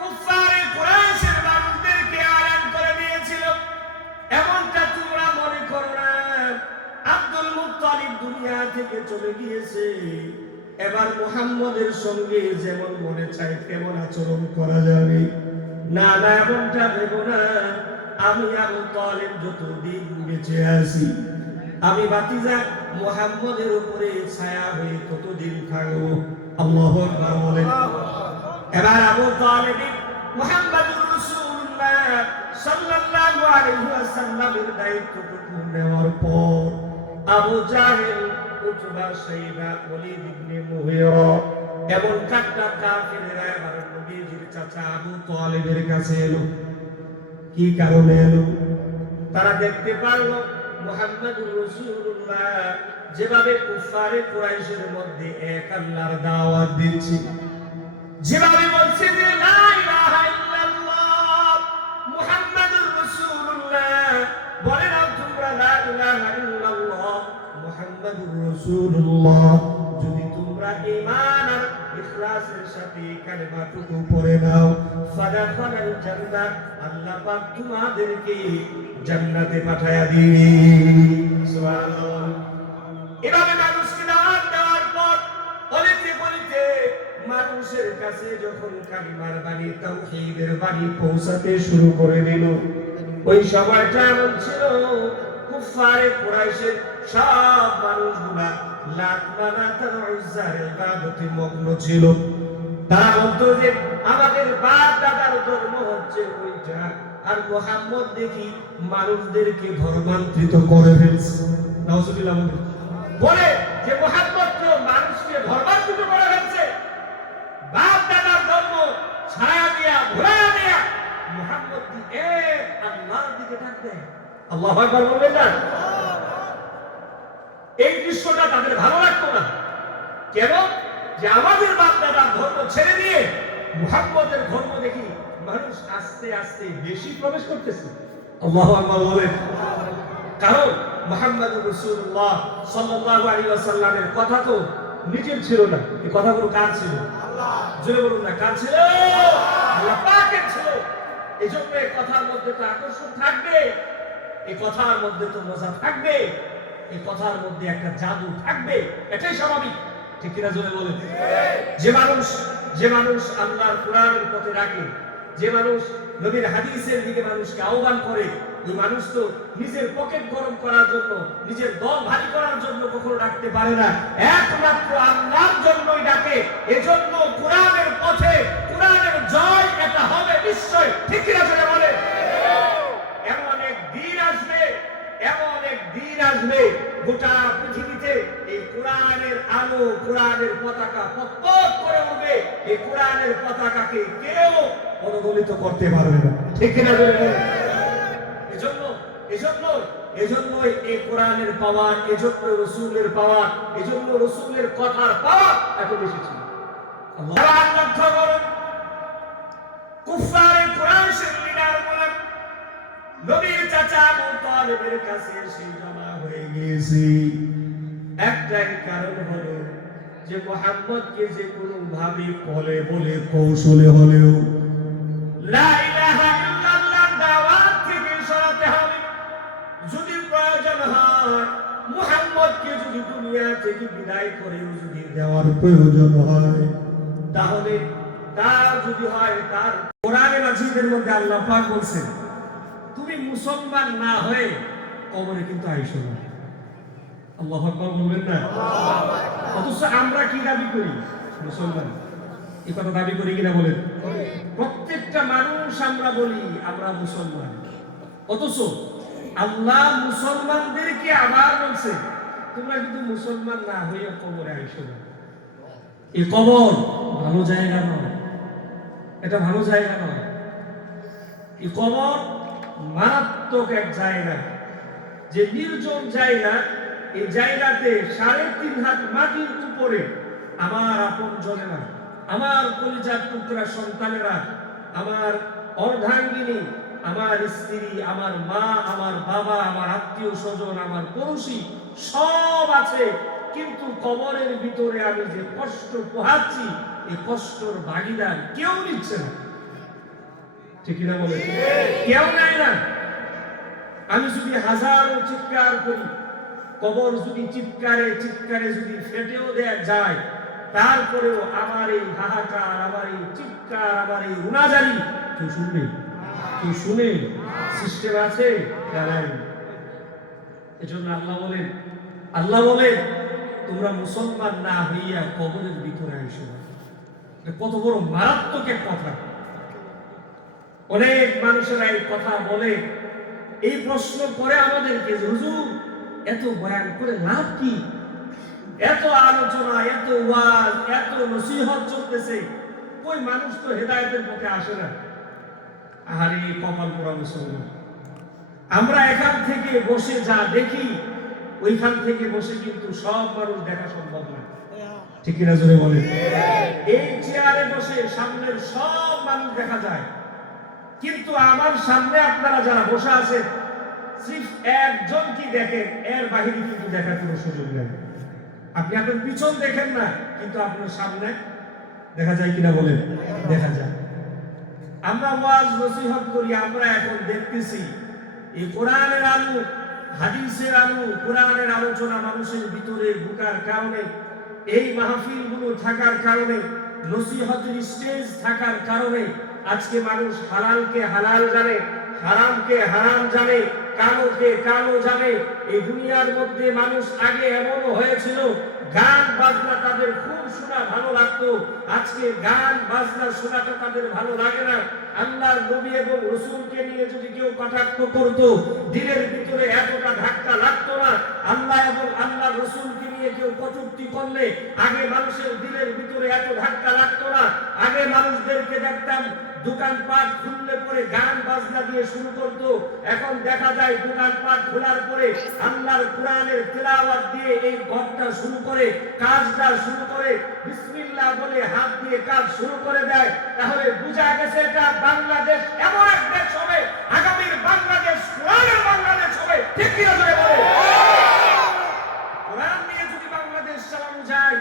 কুফারে কুরাইশের মানুষদেরকে আলান করে দিয়েছিল। এমনটা তোমরা মনে করো না। আব্দুল মুত্তালিব দুনিয়া থেকে চলে গিয়েছে, এবার মুহাম্মদের সঙ্গে যেমন মনে চায় তেমন আচরণ করা যাবে না। না, এমনটা ভেবো না। আমি আবু তালিব যতদিন বেঁচে আছি, আমি ভাতিজা মুহাম্মদের উপরে ছায়া হয়ে ততদিন থাকবো। আল্লাহু আকবার বলেন। এবার আবু তালিব মুহাম্মদুর রাসূলুল্লাহ সাল্লাল্লাহু আলাইহি ওয়াসাল্লামের দায়িত্বটুকু নেওয়ার পর আবু জাহেল, উতবা, শাইবা, ওলীদ ইবনে মুগীরা এবং কাফেররা এবার নবীজির চাচা আবু তালিবের কাছে এলো। কি কারণে এলো? তারা দেখতে পারলো মুহাম্মদুর রাসূলুল্লাহ যেভাবে কুফারে কুরাইশের মধ্যে এক আল্লাহর দাওয়াত দিচ্ছে, যেভাবে বলছে যে লা ইলাহা ইল্লাল্লাহ মুহাম্মাদুর রাসূলুল্লাহ, বলে না তোমরা লা ইলাহা ইল্লাল্লাহ মুহাম্মাদুর রাসূলুল্লাহ, যদি তোমরা ঈমান আর ইখলাসের সাথে কালেমাটুকু পড়ে নাও, ফাদাখালাল জান্নাহ, আল্লাহ পাক তোমাদেরকে জান্নাতে পাঠায়া দিবে। সুবহানাল্লাহ। এভাবে মানুষকে দাওয়াত দেওয়ার পর বলিতে বলিতে মানুষের কাছে যখন কালিমার বাণী, তাওহীদের বাণী পৌঁছাতে শুরু করে দিল, ওই সময়টা এমন ছিল কুফারে কুরাইশের সব মানুষগুলা লাত মানাত আর উজ্জার ইবাদতে মগ্ন ছিল। তারা বলতো যে আমাদের বাপ দাদার ধর্ম হচ্ছে ওইটা, আর মুহাম্মদ দেখি মানুষদেরকে ধর্মান্তরিত করে ফেলছে। নাউজুবিল্লাহ বলে যে মুহাম্মদ তো মানুষকে ধর্মান্তরিত করে ফেলছে, বাপ দাদার ধর্ম ছায়া দিয়া ভুলা দিয়া মুহাম্মদ কি এক আল্লাহর দিকে ডাক দেয়। আল্লাহু আকবার বলবেন না? এই দৃশ্যটা তাদের ভালো লাগতো না। কেন? যে আমাদের বাপ দাদার ধর্ম ছেড়ে দিয়ে মুহাম্মদের ধর্ম দেখি মানুষ আস্তে আস্তে বেশি প্রবেশ করতেছে। আল্লাহু আকবার বলেন। কারণ মুহাম্মদুর রাসূলুল্লাহ সাল্লাল্লাহু আলাইহি ওয়াসাল্লামের কথা তো নিজের ছিল না, এই কথাগুলো কার ছিল? আল্লাহ। জোরে বলুন না, কার ছিল? আল্লাহ পাকের ছিল। এজন্য এই কথার মধ্যে তো আকর্ষণ থাকবে, এই কথার মধ্যে তো মজা থাকবে, এই কথার মধ্যে একটা জাদু থাকবে, এটাই স্বাভাবিক। ঠিক কিনা জোরে বলেন? যে মানুষ আল্লাহর কোরআনের পথে রাখে, যে মানুষ নবীর হাদিসের দিকে মানুষকে আহ্বান করে, এই মানুষ তো নিজের পকেট গরম করার জন্য, নিজের দল ভারী করার জন্য কখনো ডাকতে পারে না, একমাত্র আল্লাহর জন্যই ডাকে। এজন্য কোরআনের পথে কোরআনের জয় এটা হবে নিশ্চয়। ঠিক কিনা জোরে বলেন? এমন এক দিন আসবে, এমন এক দিন আসবে গোটা পৃথিবীতে এই কোরআনের আলো, কোরআনের পতাকা পতপত করে উঠবে। এই কোরআনের পতাকাকে কেউ পদদলিত করতে পারবে না। ঠিক কিনা বলেন? এজন্যই এই কোরআনের পাওয়ার, এজন্য রাসূলের পাওয়ার, এজন্য রাসূলের কথার পাওয়ার এত বেশি ছিল। আল্লাহ লক্ষ্য করুন, কুফারে কুরাইশের লিডার বলে নবীর চাচা আবু তালিবের কাছে এসে জমা হয়ে গিয়েছে। একটাই কারণ হলো যে মুহাম্মদকে যে কোনো ভাবে বলে কৌশলে হলেও লা ইলাহা ইল্লাল্লাহ দাওয়াত থেকে সরাতে হবে। যদি প্রয়োজন হয় মুহাম্মদকে যদি দুনিয়া থেকে বিদায় করেও যদি দেওয়ার প্রয়োজন হয়, তাহলে তার যদি হয়, তার কোরআনে মাজিদের মধ্যে আল্লাহ পাক বলছেন তুমি মুসলমান না হয়ে কবরে কিন্তু আইসো না। আল্লাহু আকবার বলবেন না? অথচ আমরা কি দাবি করি? মুসলমান। এই কথা দাবি করি কিনা বলেন? প্রত্যেকটা মানুষ আমরা বলি আমরা মুসলমান, অথচ আল্লাহ মুসলমানদেরকে আবার বলছে তোমরা কিন্তু মুসলমান না হয়ে কবরে আইসো না। এই কবর ভালো জায়গা নয়, এটা ভালো জায়গা নয়। এই কবর মারাত্মক এক জায়গা, যে নির্জন জায়গা। এই জায়গাতে 3.5 হাত মাটির উপরে আমার আপন জনেরা, আমার কলিজার টুকরা সন্তানেরা, আমার অর্ধাঙ্গিনী, আমার স্ত্রী, আমার মা, আমার বাবা, আমার আত্মীয় স্বজন, আমার পড়োশী সব আছে। কিন্তু কবরের ভিতরে আমি যে কষ্ট পোহাচ্ছি, এই কষ্টর ভাগিদার কেউ নিচ্ছে না। ঠিক কিনা বলে? কেউ নেয় না। আমি যদি হাজারো চিৎকার করি, কবর যদি চিৎকারে চিৎকারে যদি ফেটেও দেয়া যায়, তারপরেও আমার এই হাহাকার, আমার এই চিৎকার, আমার এই উনাজারি কেউ শুনবে? কেউ শুনে? সিস্টেম আছে? নাই। এজন্য আল্লাহ বলেন তোমরা মুসলমান না হইয়া কবরের ভিতরে আইসো না। কত বড় মারাত্মক এক কথা। অনেক মানুষেরা এই কথা বলে, এই প্রশ্ন করে আমাদেরকে, হুজুর এত বয়ান করে লাভ কি? এত আলোচনা, এত ওয়াজ, এত নসিহত চলতেছে, কই মানুষ তো হেদায়েতের পথে আসে না। আহারে কপাল পোড়া মুসলমান। আমরা এখান থেকে বসে যা দেখি, ওইখান থেকে বসে কিন্তু সব মানুষ দেখা সম্ভব না। ঠিক কিনা জোরে বলে? এই চেয়ারে বসে সামনের সব মানুষ দেখা যায়, কিন্তু আমার সামনে আপনারা যারা বসে আছেন, সিফ একজন কি দেখেন, এর বাহিরে কিন্তু দেখার কোনো সুযোগ নেই। আপনি আপনার পিছন দেখেন না, কিন্তু আপনার সামনে দেখা যায় কিনা বলেন? দেখা যায়। আমরা ওয়াজ নসিহত করি, আমরা এখন দেখতেছি এই কোরআনের আলো, হাদিসের আলো, কোরআনের আলোচনা মানুষের ভিতরে ঢোকার কারণে, এই মাহফিলগুলো থাকার কারণে, নসিহতের স্টেজ থাকার কারণে আজকে মানুষ হালালকে হালাল জানে, হারামকে হারাম জানে, কালোকে কালো জানে। এই দুনিয়ার মধ্যে মানুষ আগে এমনও হয়েছিল, গান বাজনা তাদের খুব শোনা ভালো লাগতো, আজকে গান বাজনা শোনাটা তাদের ভালো লাগে না। আল্লাহর নবী এবং রাসূলকে নিয়ে যদি কেউ কটাক্ষ করত, দিলের ভিতরে এতটা ধাক্কা লাগতো না। আল্লাহ এবং আল্লাহর রাসূলকে নিয়ে কেউ কটূক্তি করলে আগে মানুষের দিলের ভিতরে এত ধাক্কা লাগতো না। আগে মানুষদেরকে দেখতাম দোকানপাট খুললে পরে গান বাজনা দিয়ে শুরু করত, এখন দেখা যায় দোকানপাট খোলার পরে আল্লাহর কোরআনের তেলাওয়াত দিয়ে এই ঘরটা শুরু করে, কাজটা শুরু করে, বিসমিল্লাহ বলে হাত দিয়ে কাজ শুরু করে দেয়। তাহলে বোঝা গেছে এটা বাংলাদেশ এমন এক দেশ হবে, আগামীর বাংলাদেশ কোরআনের বাংলাদেশ হবে। ঠিক কি না জোরে বলে? কোরআন দিয়ে যদি বাংলাদেশ চালানো যায়,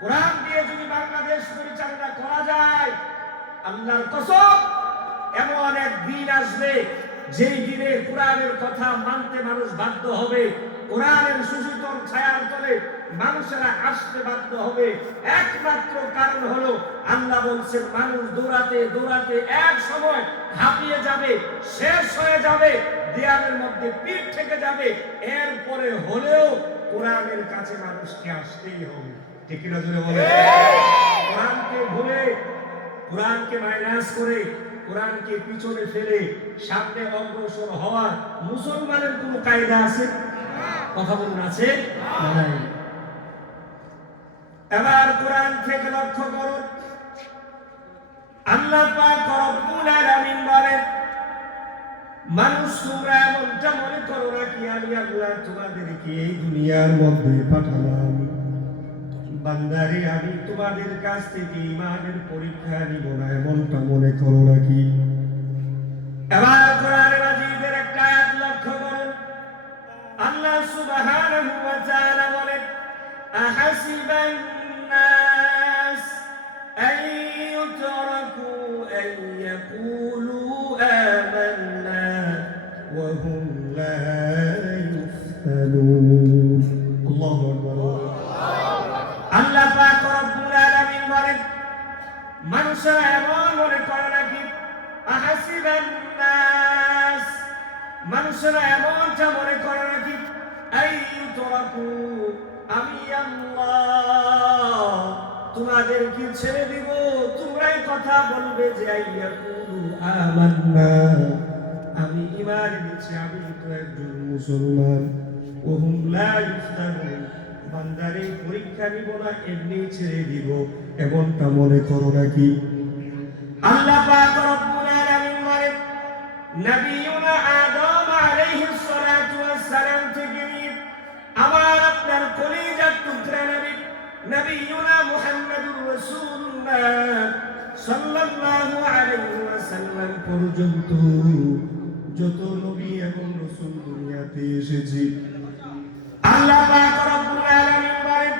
কোরআন দিয়ে যদি বাংলাদেশ পরিচালনা করা যায়, আল্লাহর কসম এমন এক দিন আসবে যেই দিনে কোরআনের কথা মানতে মানুষ বাধ্য হবে, কোরআনের সুশীতল ছায়ার তলে মানুষেরা আসতে বাধ্য হবে। একমাত্র কারণ হলো আল্লাহ বলছেন মানুষ দৌড়াতে দৌড়াতে এক সময় হাঁপিয়ে যাবে, শেষ হয়ে যাবে, দেয়ালের মধ্যে পিঠ থেকে যাবে, এরপরে হলেও কোরআনের কাছে মানুষকে আসতেই হবে। ঠিক কিনা জোরে বলে? কোরআনকে ভুলে, কোরআনকে মাইনাস করে, কোরআনকে পিছনে ফেলে সামনে অগ্রসর হওয়ার মুসলমানের কোন কায়দা আছে? কথা বলুন, আছে? নাই। এবার কোরআন থেকে লক্ষ্য করুন, আল্লাহ পাক রব্বুল আলামিন বলেন, মানুষ তোমরা এমনটা মনে করো না কি আমি আল্লাহ তোমাদেরকে এই দুনিয়ার মধ্যে পাঠালাম, বান্দারে আমি তোমাদের কাছ থেকে ঈমানের পরীক্ষা নিব না, এমনটা মনে করো নাকি? এবার কোরআনে মাজিদের একটা আয়াত লক্ষ্য করুন, আল্লাহ সুবহানাহু ওয়া তাআলা বলেন, আহাসিবান নাস আন ইউতরাকু আন ইয়াকুলু আমান্না ওয়া হুম লা ইফতানুন। আল্লাহু আকবার। আল্লাহ পাক রব্বুল আলামিন বলেন, মানুষেরা এমন মনে করে নাকি, আহাসিবান নাস, মানুষেরা এমনটা মনে করে নাকি, আইয়ুতরাকু, আমি আল্লাহ তোমাদেরকে ছেড়ে দিব, তোমরাই কথা বলবে যে আইয়াকুলু আমান্না, আমি ঈমান এনেছি, আমি তো একজন মুসলমান, ওয়া হুম লা ইফতানুন, বান্দারে পরীক্ষা নিব না, এমনি ছেড়ে দিব, এমনটা মনে করো নাকি? আল্লাহ পাক রব্বুল আলামিন বলেন, নবিয়ুনা আদম আলাইহিস সালাতু ওয়াস সালাম থেকে আমার আপনার কলিজার টুকরা নবী নবিয়ুনা মুহাম্মদুর রাসূলুল্লাহ সাল্লাল্লাহু আলাইহি ওয়াসাল্লাম পর্যন্ত যত নবী এবং রাসূল দুনিয়াতে এসেছে, আল্লাহ পাক রব্বুল আলামিন বলেন,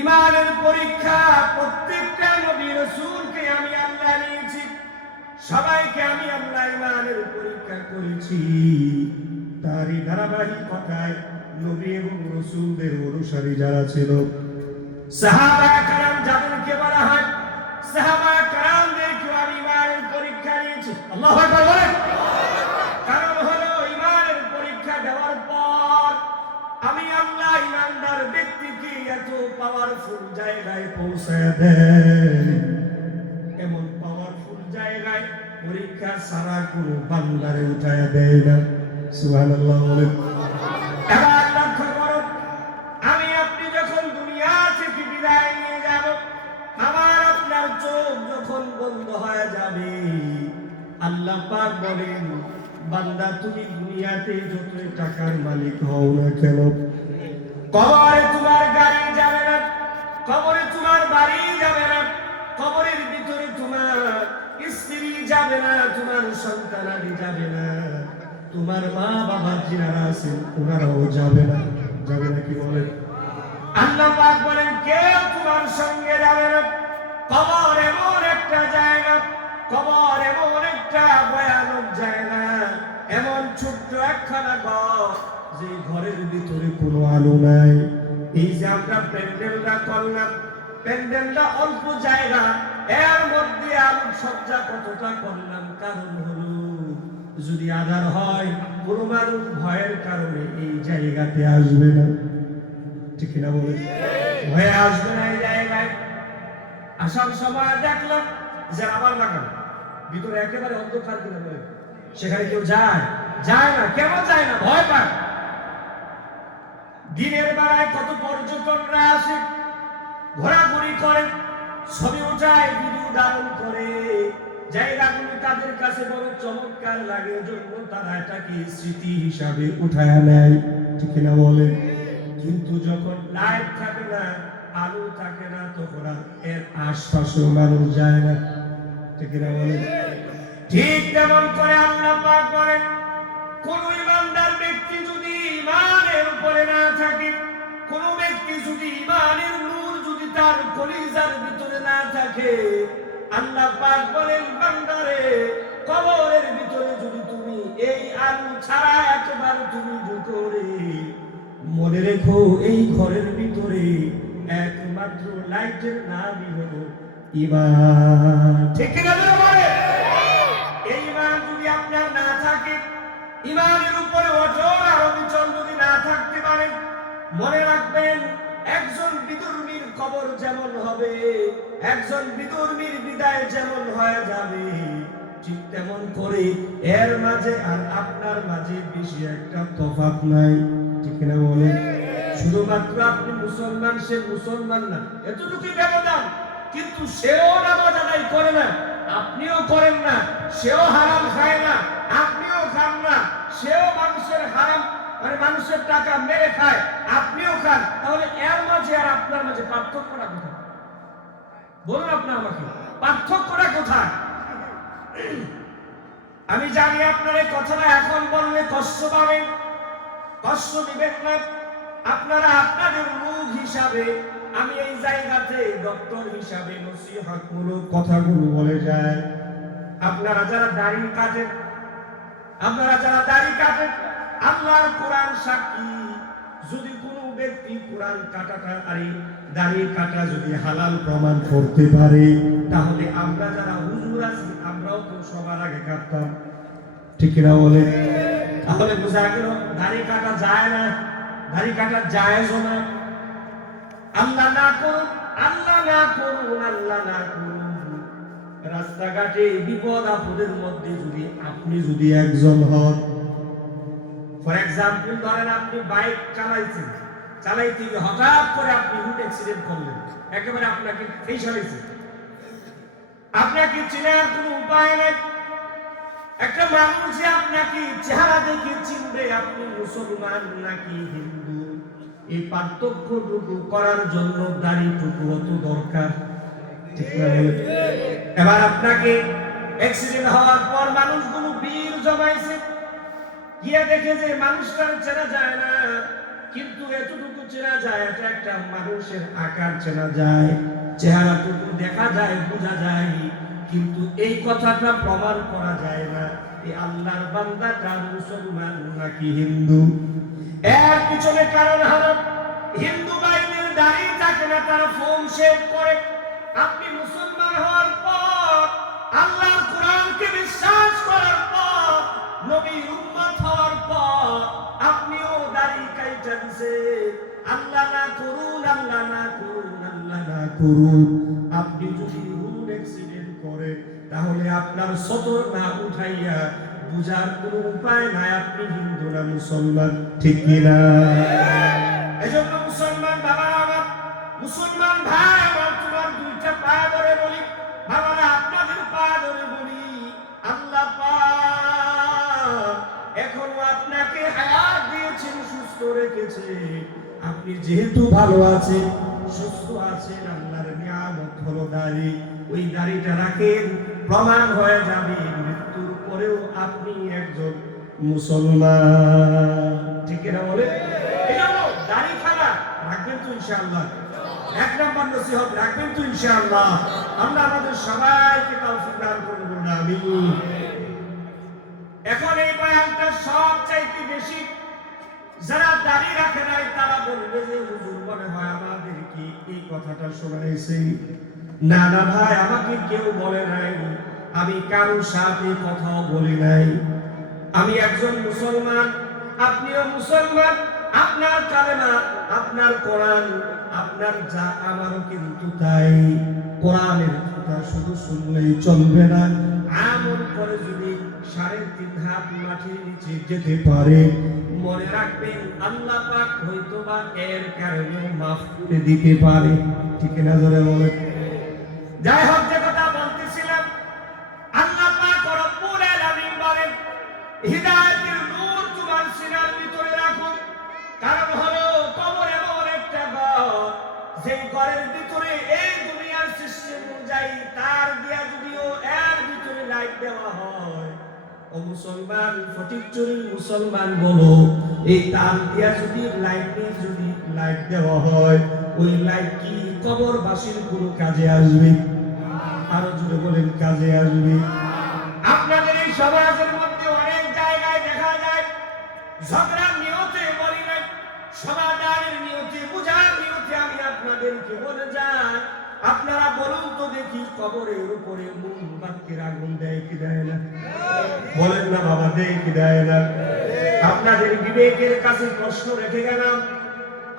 ঈমানের পরীক্ষা প্রত্যেকটা নবী রাসূলকে আমি আল্লাহ নিয়েছি। সবাইকে আমি আল্লাহ ইমানের পরীক্ষা করেছি। তারই ধারাবাহিকতায় নবী এবং রাসূলদের অনুসারী যারা ছিল সাহাবায়ে কেরাম যাদেরকে বলা হয় সাহাবায়ে কেরামদেরকে আমি ইমানের পরীক্ষা নিয়েছি। আল্লাহু আকবার বলেন। কারণ হলো ইমানের পরীক্ষা দেওয়ার পর আমি আল্লাহ ইমানদার ব্যক্তিকে এত পাওয়ারফুল জায়গায় পৌঁছায় দেন, এমন পাওয়ারফুল জায়গায় পরীক্ষা ছাড়া কোনো বান্দারে উঠায় দেয় না। সুবহানাল্লাহ বলেন। এবার লক্ষ্য করো, আমি আপনি যখন দুনিয়া থেকে বিদায় নিয়ে যাব, আমার আপনার চোখ যখন বন্ধ হয়ে যাবে, আল্লাহ পাক বলেন বান্দা তুমি দুনিয়াতে যত টাকার মালিক হও না কেন, কবরে তোমার গাড়ি যাবে না, কবরে তোমার বাড়ি যাবে না, কবরের ভিতরে তোমার স্ত্রী যাবে না, তোমার সন্তানাদি যাবে না, তোমার মা বাবা যারা আছেন ওনারাও যাবে না। যাবে না কি বলেন? আল্লাহ পাক বলেন কেউ তোমার সঙ্গে যাবে না। কবর এমন একটা জায়গা, কবর এমন একটা ভয়ানক জায়গা, এমন ছোট্ট একখানা ঘর যে ঘরের ভিতরে কোনো আলো নাই। এই যে আমরা প্যান্ডেলটা করলাম, প্যান্ডেলটা অল্প জায়গা, এর মধ্যে আলো সজ্জা কতটা করলাম, কারণ হলো যদি আধার হয় কোনো মানুষ ভয়ের কারণে এই জায়গাতে আসবে না। ঠিক না বলে? ভয়ে আসবে না এই জায়গায়। আসার সময় দেখলাম যে আমার বাগান ভিতরে একেবারে অন্ধকার কিনা বলে, সেখানে কেউ যায় না। কেন যায় না? ভয় পায়। দিনের বেলায় কত পর্যটকরা আসে, ঘোরাঘুরি করে, ছবি ওঠায়, ভিডিও ধারণ করে, জায়গাগুলো তাদের কাছে বড় চমৎকার লাগে, জন্য তারা এটাকে স্মৃতি হিসাবে উঠায় নেয়। ঠিক না বলে? কিন্তু যখন লাইট থাকে না, আলো থাকে না, তখন আর এর আশপাশেও মানুষ যায় না। ঠিক না বলে? ঠিক তেমন করে আল্লাহ পাক বলেন কোন ইমানদার ব্যক্তি যদি ইমানের উপরে না থাকে, কোন ব্যক্তি যদি ইমানের নূর যদি তার কলিজার ভিতরে না থাকে, আল্লাহ পাক বলেন বান্দারে কবরের ভিতরে যদি তুমি এই আলো ছাড়া একবার তুমি ঢুকোরে, মনে রেখো এই ঘরের ভিতরে একমাত্র লাইটের নামই হলো ঈমান। ঠিক না বলে? এই ঈমান যদি আপনার না থাকে, ঈমানের উপরে অটল আর অবিচল যদি না থাকতে পারে, মনে রাখবেন একজন বিধর্মীর কবর যেমন হবে, একজন বিধর্মীর বিদায় যেমন হয়ে যাবে, ঠিক তেমন করে এর মাঝে আর আপনার মাঝে বেশি একটা তফাৎ নাই। ঠিক না বলে? শুধুমাত্র আপনি মুসলমান, সে মুসলমান না, এতটুকুই ব্যবধান। কিন্তু সেও নামাজ আদায় করে না, আপনিও করেন না, সেও হারাম খায় না, আপনিও খান না, সেও মানুষের হারাম মানে মানুষের টাকা মেরে খায়, আপনিও খান। তাহলে এর মাঝে আর আপনার মাঝে পার্থক্যটা কোথায়? বলুন আপনি আমাকে, পার্থক্যটা কোথায়? আমি জানি আপনার এই কথাটা এখন বললে কষ্ট পাবেন, কষ্ট দিবেন না। আপনারা আপনাদের রোগ হিসাবে, আমি এই জায়গাতে ডক্টর হিসাবে নসিহতমূলক কথাগুলো বলে যায়। আপনারা যারা দাড়ি কাটেন, আল্লাহর কোরআন সাক্ষী, যদি কোনো ব্যক্তি কোরআন কাটাটা আরে দাড়ি কাটা যদি হালাল প্রমাণ করতে পারে, তাহলে আমরা যারা হুজুর আছি আমরাও তো সবার আগে কাটতাম। ঠিক না বলে? তাহলে বোঝা গেল দাড়ি কাটা যায় না, দাড়ি কাটা জায়েজও না। আল্লাহ না করুন, আল্লাহ না করুন, আল্লাহ না করুন, রাস্তাঘাটে বিপদ আপদের মধ্যে যদি আপনি যদি একজন হন, ফর এক্সাম্পল ধরেন আপনি বাইক চালাইতে গিয়ে হঠাৎ করে আপনি রুট অ্যাক্সিডেন্ট করলেন, একেবারে আপনাকে ফেস হয়েছে, আপনাকে চেনার কোনো উপায় নেই। একটা মানুষ যে আপনাকে চেহারা দেখে চিনবে আপনি মুসলমান নাকি হিন্দু, এই পার্থক্যটুকু করার জন্য দাড়িটুকু অত দরকার। ঠিক না? এবার আপনাকে অ্যাক্সিডেন্ট হওয়ার পর মানুষগুলো ভিড় জমাইছে, গিয়ে দেখে যে মানুষটার চেনা যায় না, কিন্তু এতটুকু চেনা যায়, এটা একটা মানুষের আকার চেনা যায়, চেহারাটুকু দেখা যায়, বোঝা যায় কিন্তু এই কথাটা প্রমাণ করা যায় না এই আল্লাহর বান্দাটা মুসলমান নাকি হিন্দু। এর পিছনে কারণ হলো হিন্দু ভাইদের দাড়ি থাকে না, তারা ফোন শেভ করে। আপনি মুসলমান হওয়ার পর, আল্লাহর কোরআনকে বিশ্বাস করার পর, নবীর উম্মত হওয়ার পর আপনিও দাড়ি কাইটা দিছে। আল্লাহ না করুন, আল্লাহ না করুন, আল্লাহ না করুন। আপনি যদি রোড অ্যাক্সিডেন্ট করে তাহলে আপনার সতর না উঠাইয়া বুঝার কোনো উপায় নাই আপনি হিন্দু না মুসলমান, ঠিক কিনা? এজন্য মুসলমান বাবারা আমার, মুসলমান ভাই আমার, তোমার দুইটা পা ধরে বলি বাবারা, আপনাদের পা ধরে বলি, আল্লাহ পাক এখনো আপনাকে হায়াত দিয়েছেন, সুস্থ রেখেছে। আপনি যেহেতু ভালো আছেন, সুস্থ আছেন, আল্লাহর নিয়ামত হলো দাড়ি। ওই দাড়িটা রাখেন, প্রমাণ হয়ে যাবে মৃত্যুর পরেও আপনি একজন মুসলমান, ঠিক না বলে? এজন্য দাড়ি খানা রাখবেন তো ইনশাআল্লাহ, এক নাম্বার নসিহত রাখবেন তো ইনশাআল্লাহ। আমরা আমাদের সবাইকে তৌফিক দান করুন, আমিন। এখন এই বয়ানটা সব চাইতে বেশি যারা দাড়ি রাখে নাই তারা বলবে যে হুজুর মনে হয় আমাদের কি এই কথাটা শোনাইছে। না না ভাই, আমাকে কেউ বলে নাই, আমি কারোর সাথে কথাও বলি নাই। আমি একজন মুসলমান, আপনিও মুসলমান, আপনার কালেমা, আপনার কোরআন, আপনার যা, আমারও কিন্তু তাই। কোরআনের কথা শুধু শুনলেই চলবে না, আমল করে যদি 3.5 হাত মাটির নিচে যেতে পারে, মনে রাখবেন আল্লাহ পাক হয়তোবা এর কারণে মাফ করে দিতে পারে, ঠিক না? জোরে বলেন। যাই হোক, যে কথা বলতেছিলাম, আল্লাহ পাক রব্বুল আলামিন বলেন হিদায়াতের নূর তোমার সিনার ভিতরে রাখুন। কারণ হলো কবর এমন একটা ঘর, যে ঘরের ভিতরে এই দুনিয়ার সিস্টেম অনুযায়ী তার দিয়া যদিও এর ভিতরে লাইট দেওয়া হয়, ও মুসলমান, ফটিকছড়ির মুসলমান বলো, এই তার দিয়া যদি লাইট দেওয়া হয়, ওই লাইট কি কবরবাসীর কোনো কাজে আসবে? আরো জোরে বলেন, কাজে আসবে। আপনাদের এই সমাজের মধ্যে অনেক জায়গায় দেখা যায় ঝগড়ার নিয়তে বলি নাই, সমাধানের নিয়তে, বুঝার নিয়তে আমি আপনাদেরকে বলে যাই, আপনারা বলুন তো দেখি, কবরের উপরে মোমবাতির আগুন দেয় কি দেয় না? বলেন না বাবা, দেয় কি দেয় না? আপনাদের বিবেকের কাছে প্রশ্ন রেখে গেলাম।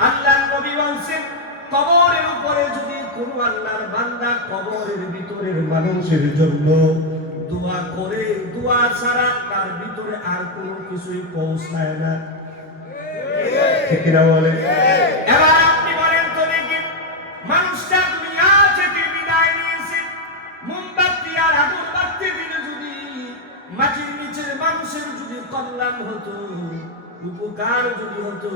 আল্লাহর নবী বলেন কবরের উপরে যদি কোনো আল্লাহর বান্দা কবরের ভিতরের মানুষের জন্য দোয়া করে, দোয়া ছাড়া তার ভিতরে আর কোনো কিছুই পৌঁছায় না, ঠিক না বলে? এবার আপনি বলেন তো দেখি, মানুষটা দুনিয়া থেকে বিদায় নিয়েছে, মোমবাতি আর আগরবাতি দিলে যদি মাটির নিচের মানুষের যদি কল্যাণ হতো, উপকার যদি হতো,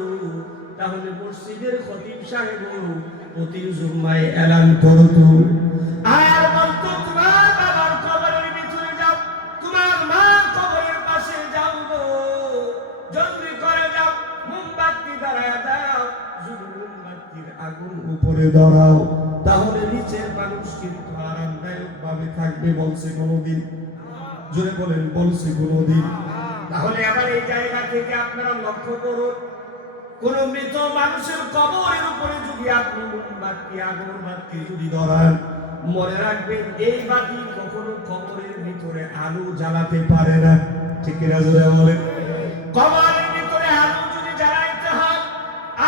তাহলে মসজিদের খতিব সাহেব প্রতি জুম্মায় এলান করতো আর বলতো, তোমার বাবার কবরের ভিতরে যাও, তোমার মা কবরের পাশে যাও গো, জলদি করে যাও, মোমবাতি ধরায় দাও। যদি মোমবাতির আগুন উপরে ধরাও, তাহলে নিচের মানুষ কিন্তু আরামদায়ক ভাবে থাকবে। বলছে কোনদিন? জোরে বলেন, বলছে কোনদিন? তাহলে আবার এই জায়গা থেকে আপনারা লক্ষ্য করুন, কোন মৃত মানুষের কবরের উপরে যদি আপনি মোমবাতি, আগরবাতি যদি ধরান, মনে রাখবেন এই বাতি কখনো কবরের ভিতরে আলো জ্বালাতে পারে না, ঠিক না? জোরে বলেন। কবরের ভিতরে আলো যদি জ্বালাইতে হয়,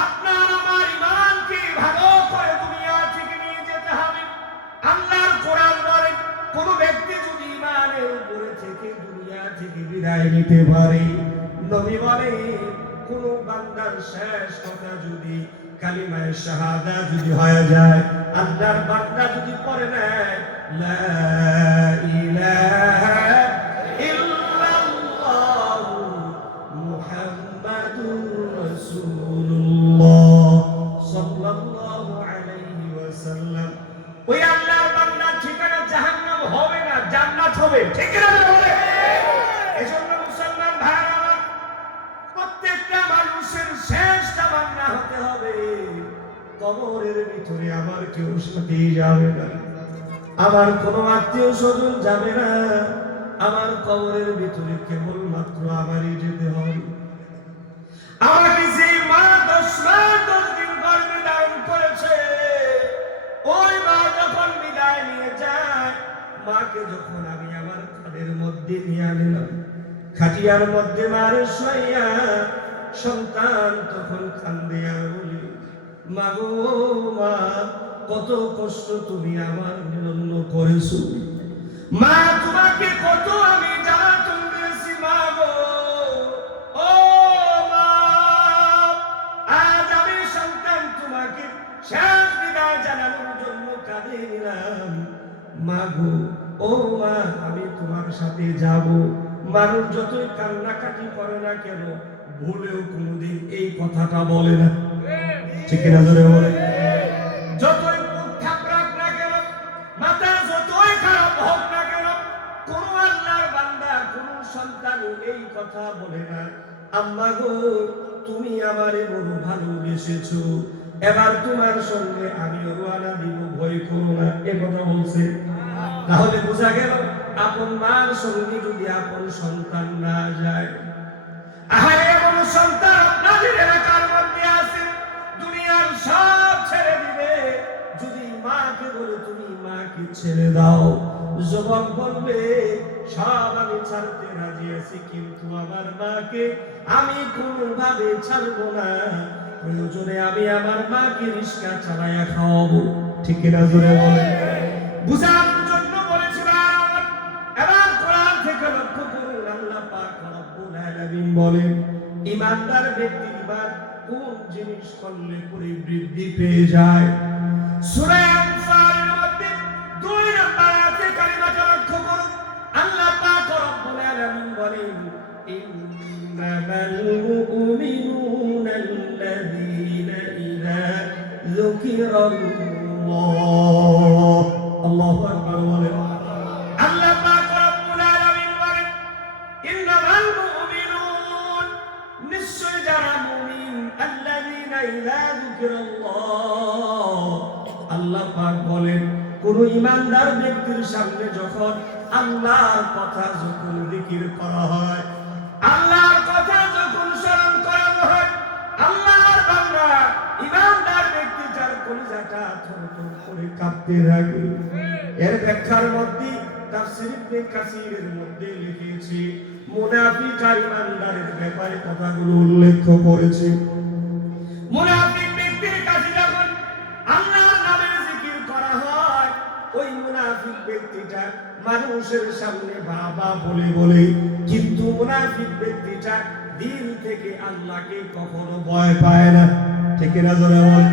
আপনার আমার ঈমানকে ভালো করে দুনিয়া থেকে নিয়ে যেতে হবে। আল্লাহর কোরআন বলে, কোন ব্যক্তি যদি ঈমানের উপরে থেকে দুনিয়া থেকে বিদায় নিতে পারে, নবী বলে কোন বান্দার শেষ কথা যদি কালিমায়ে শাহাদা যদি হয়ে যায়, আল্লাহর বান্দা যদি পড়ে নেয় লা ইলাহা ইল্লাল্লাহু মুহাম্মাদুর রাসূলুল্লাহ সাল্লাল্লাহু আলাইহি ওয়াসাল্লাম, ওই আল্লাহর বান্দার ঠিকানা জাহান্নাম হবে না, জান্নাত হবে, ঠিক না বলে? এজন্য মুসলমান ভাইরা, প্রত্যেকটা মানুষের শেষ তামান্না হতে হবে কবরের ভিতরে আমার কেউ সাথে যাবে না, আমার কোনো আত্মীয় স্বজন যাবে না, আমার কবরের ভিতরে কেবলমাত্র আমারই যেতে হবে। আমাকে যে মা 10 মাস 10 দিন গর্ভে ধারণ করেছে, ওই মা যখন বিদায় নিয়ে যায়, মাকে যখন আমি আমার কাঁধের মধ্যে নিয়ে নিলাম, খাটিয়ার মধ্যে মারে শোয়া, সন্তান তখন কান্দে আর বলি, মা গো মা, কত কষ্ট তুমি আমার জন্য করেছো, মা তোমাকে কত আমি জ্বালাতন দিয়েছি মা গো। ও মা, আজ আমি সন্তান তোমাকে শেষ বিদায় জানানোর জন্য কাঁদে নিলাম, মা গো ও মা, আমি তোমার সাথে যাব। মানুষ যতই কান্নাকাটি করে না কেন, ভুলেও কোনোদিন এই কথাটা বলে না, ঠিক না জোরে বলে? যতই মুখ থাপড়াক না কেন, মাথা যতই খারাপ হোক না কেন, কোন আল্লাহর বান্দা, কোন সন্তান এই কথা বলে না, আম্মা গো তুমি আমারে বড় ভালোবেসেছো, এবার তোমার সঙ্গে আমি রওনা দিব, ভয় করো না, এ কথা বলছে। তাহলে বোঝা গেল আপন মার সঙ্গে যদি আপন সন্তান না যায়, আহারে এমন সন্তান আপনাদের এলাকার মধ্যে আছে, দুনিয়ার সব ছেড়ে দিবে, যদি মাকে বলে তুমি মাকে ছেড়ে দাও, যুবক বলবে সব আমি ছাড়তে রাজি আছি, কিন্তু আমার মাকে আমি কোনোভাবে ছাড়বো না, প্রয়োজনে আমি আমার মাকে রিস্কা চালাইয়া খাওয়াবো, ঠিক না জোরে বলে? বুঝানোর জন্য বলেছিলাম। এবার কোরআন থেকে লক্ষ্য করুন, আল্লাহ পাক রব্বুল আলামিন বলেন, ঈমানদার ব্যক্তির ঈমান কোন জিনিস করলে পরে বৃদ্ধি পেয়ে যায়। সূরা আনফালের মধ্যে 2 নম্বর আয়াতে কালিমাটা লক্ষ্য করুন, আল্লাহ পাক রব্বুল আলামিন বলেন, ইন্নামাল মুমিনুনা আল্লাযীনা ইযা যুকিরাল্লাহ, আল্লাহু আকবার বলেন। আল্লাহ পাক রব্বুল আলামিন বলেন, ইন্নামাল মুমিনুন, নিশ্চয় যারা মুমিন, আল্লাযীনা ইযা যুকিরাল্লাহ, আল্লাহ পাক বলেন কোন ঈমানদার ব্যক্তির সামনে যখন আল্লাহর কথা যখন জিকির করা হয়, আল্লাহর কথা যখন স্মরণ করানো হয়, আল্লাহর বান্দা ঈমানদার ব্যক্তি যার কলিজাটা থরথর করে কাঁপতে লাগে। এর ব্যাখ্যার মধ্যে তাফসীর ইবনে কাসীরের মধ্যে লিখেছে, মুনাফিক আর ঈমানদারের ব্যাপারে কথাগুলো উল্লেখ করেছে। মুনাফিক ব্যক্তির কাছে যখন আল্লাহর নামের জিকির করা হয়, ওই মুনাফিক ব্যক্তিটা মানুষের সামনে বাবা বলে বলে, কিন্তু মুনাফিক ব্যক্তিটা দিল থেকে আল্লাহকে কখনো ভয় পায় না, ঠিক না জোরে বল?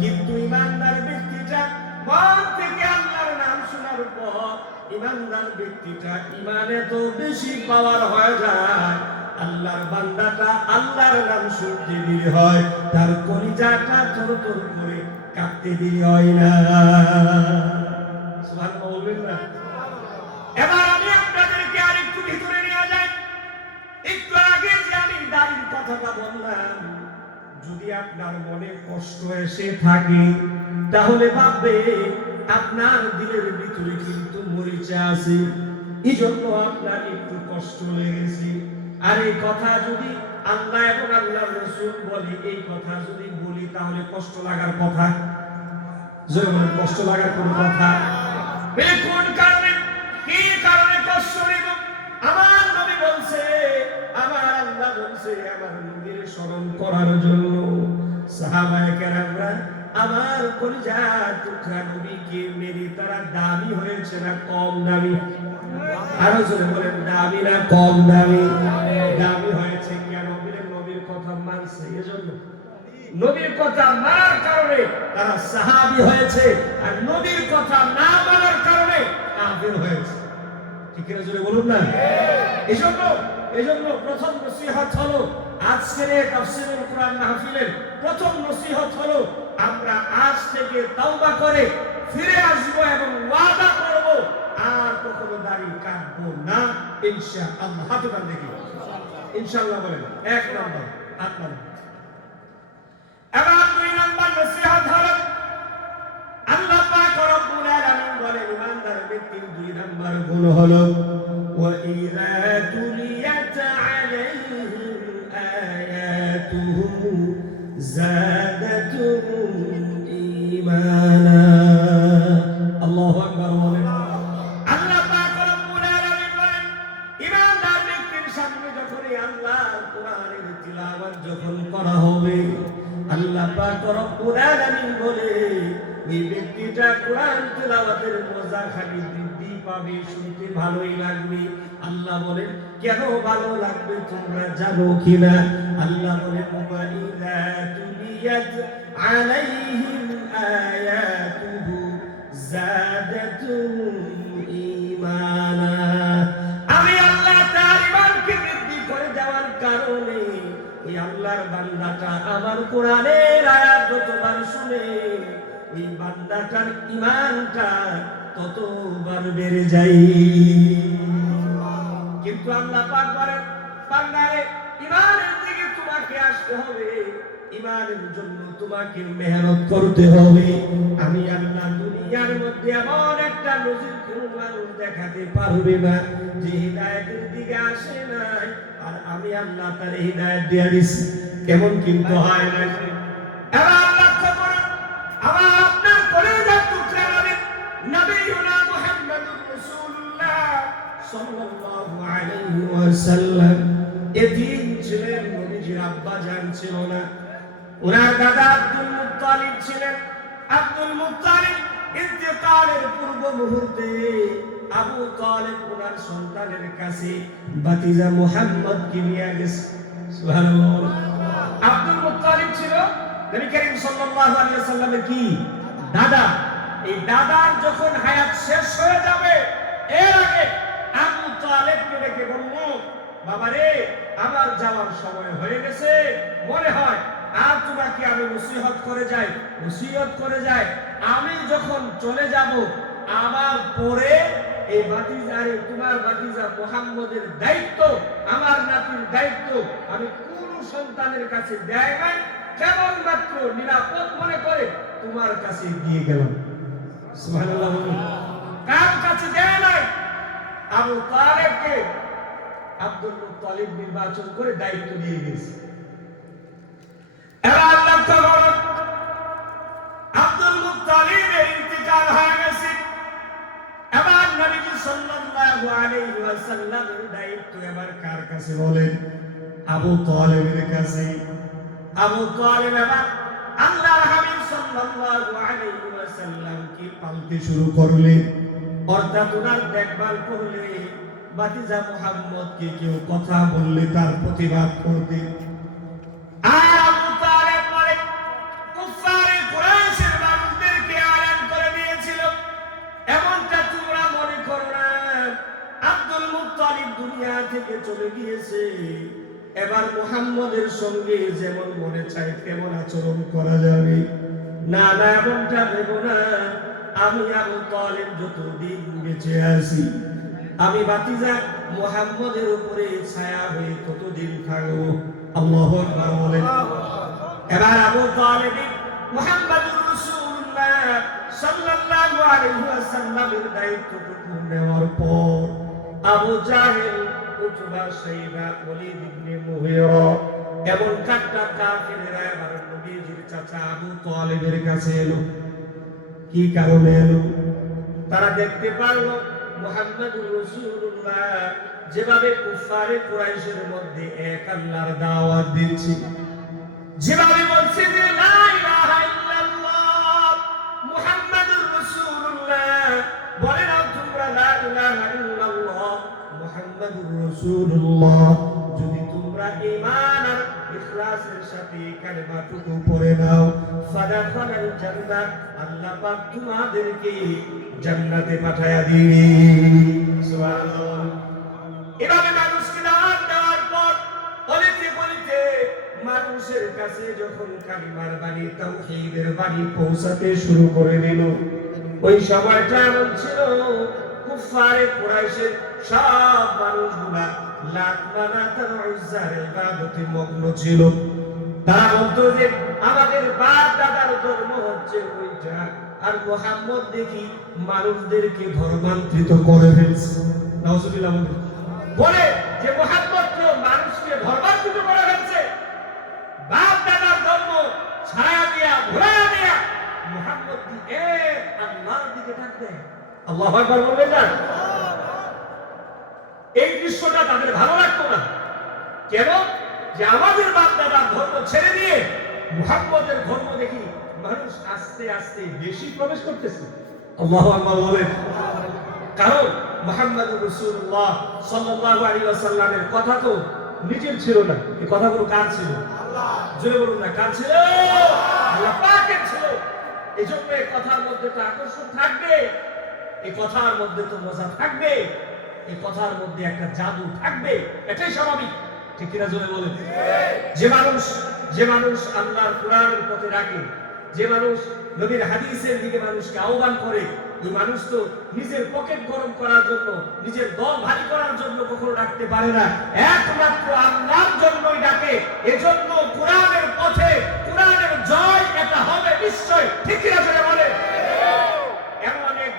কিন্তু ঈমানদার ব্যক্তিটা মন থেকে আল্লাহর নাম শোনার পর, ঈমানদার ব্যক্তিটা ঈমানে তো বেশি পাওয়ার হয়ে যায়, আল্লাহর বান্দাটা আল্লাহর নাম শুনতে দিলে হয়, তার কলিজাটা থরথর করে কাঁপতে দিলে হয় না। সুবহানাল্লাহ বলবেন না? এবার আমি আপনাদেরকে আরেকটু ভিতরে নিয়ে যাই। একটু আগে যে আমি দাড়ির কথাটা বললাম, যদি আপনার মনে কষ্ট এসে থাকে, তাহলে ভাববে আপনার দিলের ভিতরে কিন্তু মরিচা আছে, এই জন্য আপনার একটু কষ্ট লেগেছে। আর এই কথা যদি আল্লাহ এবং আল্লাহর রাসূল বলে, এই কথা যদি বলি, তাহলে কষ্ট লাগার কথা, যেমন কষ্ট লাগার কোন কথা, কোন কারণে, কি কারণে কষ্ট নেব? আমার নবী বলছে, আমার আল্লাহ বলছে, আমার নবীর স্মরণ করার জন্য সাহাবায়ে কেরামরা আমার কলিজার টুকরা নবীকে মেরে তারা দামি হয়েছে না কম দামি? আরো জোরে বলেন, দামি না কম দামি? দামি হয়েছে কেন? নবীর কথা মানছে, এজন্য। নবীর কথা মানার কারণে তারা সাহাবী হয়েছে, আর নবীর কথা না মানার কারণে কাফের হয়েছে, ঠিক না জোরে বলুন না? এজন্য প্রথম নসিহত হলো, আজকের এই তাফসীরুল কুরআন মাহফিলের প্রথম নসিহত হলো, আমরা আজ থেকে তাওবা করে ফিরে আসবো এবং ওয়াদা করব আর কখনো দাড়ি কাটবো না ইনশাআল্লাহ। হাত উঠান দেখি, ইনশাআল্লাহ বলেন। 1 নম্বর, হাত নামান। এবার 2 নম্বর নসিহত হলো, আল্লাহ পাক রব্বুল আলামিন বলেন, ঈমানদার ব্যক্তির 2 নাম্বার গুণ হলো ওয়াইযা তুলিয়াত আলাইহিম আয়াতুহু যাদাতুহুম ঈমানা। আল্লাহু আকবার বলেন। আল্লাহ পাক রব্বুল আলামিন বলেন, ঈমানদার ব্যক্তির সামনে যখন আল্লাহর কোরআনের তিলাওয়াত যখন করা হবে, আল্লাহ পাক রব্বুল আলামিন বলে ওই ব্যক্তিটা কোরআন তিলাওয়াতের মজা খালি বৃদ্ধি পাবে, শুনতে ভালোই লাগবে। আল্লাহ বলেন, কেন ভালো লাগবে তোমরা জানো কিনা? আল্লাহ বলেন, ওয়াইযা তুলিয়াত আলাইহিম আয়াতুহু যাদাতুহুম ঈমানা। আমি আল্লাহ তার ঈমানকে বৃদ্ধি করে দেওয়ার কারণে ওই আল্লাহর বান্দাটা আমার কোরআনের আয়াত যতবার শুনে ওই বান্দাটার ঈমানটা ততবার বেড়ে যায়। কিন্তু আল্লাহ পাক বলেন, বান্দারে ঈমানের দিকে তোমাকে আসতে হবে, ঈমানের জন্য তোমাকে মেহনত করতে হবে। আমি আল্লাহ দুনিয়ার মধ্যে এমন একটা নজির কোন মানুষ দেখাতে পারবে না যে হিদায়াতের দিকে আসে নাই, আর আমি আল্লাহ তার হিদায়াত দিয়ে দিছি। কেমন কিন্তু হয় না। এবার লক্ষ্য করুন, আমার আপনার কলেজার টুকরা নবীনা মুহাম্মদুর রাসূলুল্লাহ সাল্লাল্লাহু আলাইহি ওয়াসাল্লাম এতিম ছিলেন, নবীজির আব্বা জান ছিল না। ওনার দাদা আব্দুল মুত্তালিব ছিলেন। আব্দুল মুত্তালিব ইন্তেকালের পূর্ব মুহূর্তে আবু তালিব ওনার সন্তানের কাছে ভাতিজা মুহাম্মদকে নিয়ে গেছে। সুবহানাল্লাহ। আব্দুল মুত্তালিব ছিল নবী করিম সাল্লাল্লাহু আলাইহি ওয়াসাল্লামের কি দাদা। এই দাদার যখন হায়াত শেষ হয়ে যাবে, এর আগে আবু তালিবকে ডেকে বলল, বাবা রে, আমার যাওয়ার সময় হয়ে গেছে, মনে হয় আর তোমাকে আমি নসিহত করে যাই, আমি যখন চলে যাব আমার পরে এই ভাতিজারে তোমার ভাতিজা মুহাম্মদের দায়িত্ব, আমার নাতির দায়িত্ব আমি কোন সন্তানের কাছে দেয় নাই, কেবলমাত্র নিরাপদ মনে করে তোমার কাছে দিয়ে গেলাম। সুবহানাল্লাহ। কার কাছে দেয় নাই? আবু তালেবকে আব্দুল মুত্তালিব নির্বাচন করে দায়িত্ব দিয়ে গেছে। এবার লক্ষ্য করুন, আব্দুল মুত্তালিবের ইন্তেকাল হয়ে গেছে। এবার নবী সাল্লাল্লাহু আলাইহি ওয়াসাল্লামের দায়িত্ব এবার কার কাছে বলেন? আবু তালেবের কাছে। আবু তালেব এবার আল্লাহর হাবিব সাল্লাল্লাহু আলাইহি ওয়াসাল্লামকে পালতে শুরু করলেন, অর্থাৎ ওনার দেখভাল করলে। ভাতিজা মুহাম্মদকে কেউ কথা বললে তার প্রতিবাদ করতে। আর আবু তালেব মানে কুফারে কুরাইশের মানুষদেরকে আলান করে দিয়েছিল, এমনটা তোমরা মনে করো না। আব্দুল মুত্তালিব দুনিয়া থেকে চলে গিয়েছে, এবার মুহাম্মদের সঙ্গে যেমন মনে চায় তেমন আচরণ করা যাবে না, না, এমনটা ভেবো না। আমি আবু তালেব যতদিন বেঁচে আছি, আমি ভাতিজা মুহাম্মদের উপরে ছায়া হয়ে ততদিন থাকবো। আল্লাহু আকবার বলেন। এবার আবু তালেব মুহাম্মদুর রাসূলুল্লাহ সাল্লাল্লাহু আলাইহি ওয়াসাল্লামের দায়িত্বটুকু নেওয়ার পর আবু জাহেল, উতবা, শাইবা, ওলীদ ইবনে মুগীরা এমন কাট্টা কাফিররা এবার নবীজির চাচা আবু তালেবের কাছে এলো। কি কারণে এলো? তারা দেখতে পারল মুহাম্মদুর রাসূলুল্লাহ যেভাবে কুফারে কুরাইশের মধ্যে এক আল্লাহর দাওয়াত দিচ্ছে, যেভাবে বলছে যে লা ইলাহা ইল্লাল্লাহ মুহাম্মাদুর রাসূলুল্লাহ, বলে না তোমরা লা ইলাহা ইল্লাল্লাহ মুহাম্মাদুর রাসূলুল্লাহ, যদি তোমরা ঈমান আর ইখলাসের সাথে কালেমাটুকু পড়ে নাও, ফাদাখালাল জান্নাহ, আল্লাহ পাক তোমাদেরকে জান্নাতে পাঠায়া দিবে। সুবহানাল্লাহ। এভাবে মানুষকে দাওয়াত দেওয়ার পর বলিতে বলিতে মানুষের কাছে যখন কালিমার বাণী, তাওহীদের বাণী পৌঁছাতে শুরু করে দিল, ওই সময়টা এমন ছিল কুফারে কুরাইশের সব মানুষগুলা লাত, মানাত আর উজ্জার ইবাদতে মগ্ন ছিল। তারা বলতো যে আমাদের বাপ দাদার ধর্ম হচ্ছে ওইটা, আর মুহাম্মদ দেখি মানুষদেরকে ধর্মান্তরিত করে ফেলছে। নাউজুবিল্লাহ বলে যে মুহাম্মদ তো মানুষকে ধর্মান্তরিত করে ফেলছে। বাপ দাদার ধর্ম ছায়া দিয়া ভোলা দিয়া মুহাম্মদ কি আল্লাহর দিকে ডাকবে। আল্লাহু আকবার বলবেন না? এই দৃশ্যটা তাদের ভালো লাগতো না। কেন? যে আমাদের বাপ দাদার ধর্ম ছেড়ে দিয়ে মুহাম্মদের ধর্ম দেখি মানুষ আস্তে আস্তে বেশি প্রবেশ করতেছে। আল্লাহু আকবার বলেন। কারণ মুহাম্মদুর রাসূলুল্লাহ সাল্লাল্লাহু আলাইহি ওয়াসাল্লামের কথা তো নিজের ছিল না। এই কথাগুলো কার ছিল? আল্লাহ। জোরে বলুন না, কার ছিল? আল্লাহ পাকের ছিল। এজন্য এই কথার মধ্যে তো আকর্ষণ থাকবে, এই কথার মধ্যে তো মজা থাকবে, এই কথার মধ্যে একটা জাদু থাকবে, এটাই স্বাভাবিক। ঠিক কিনা জোরে বলেন? যে মানুষ আল্লাহর কোরআনের পথে রাখে, যে মানুষ নবীর হাদিসের দিকে মানুষকে আহ্বান করে, ওই মানুষ তো নিজের পকেট গরম করার জন্য, নিজের দল ভারী করার জন্য কখনো ডাকতে পারে না, একমাত্র আল্লাহর জন্যই ডাকে। এজন্য কোরআনের পথে কোরআনের জয় এটা হবে নিশ্চয়। ঠিক কিনা জোরে বলেন? এমন এক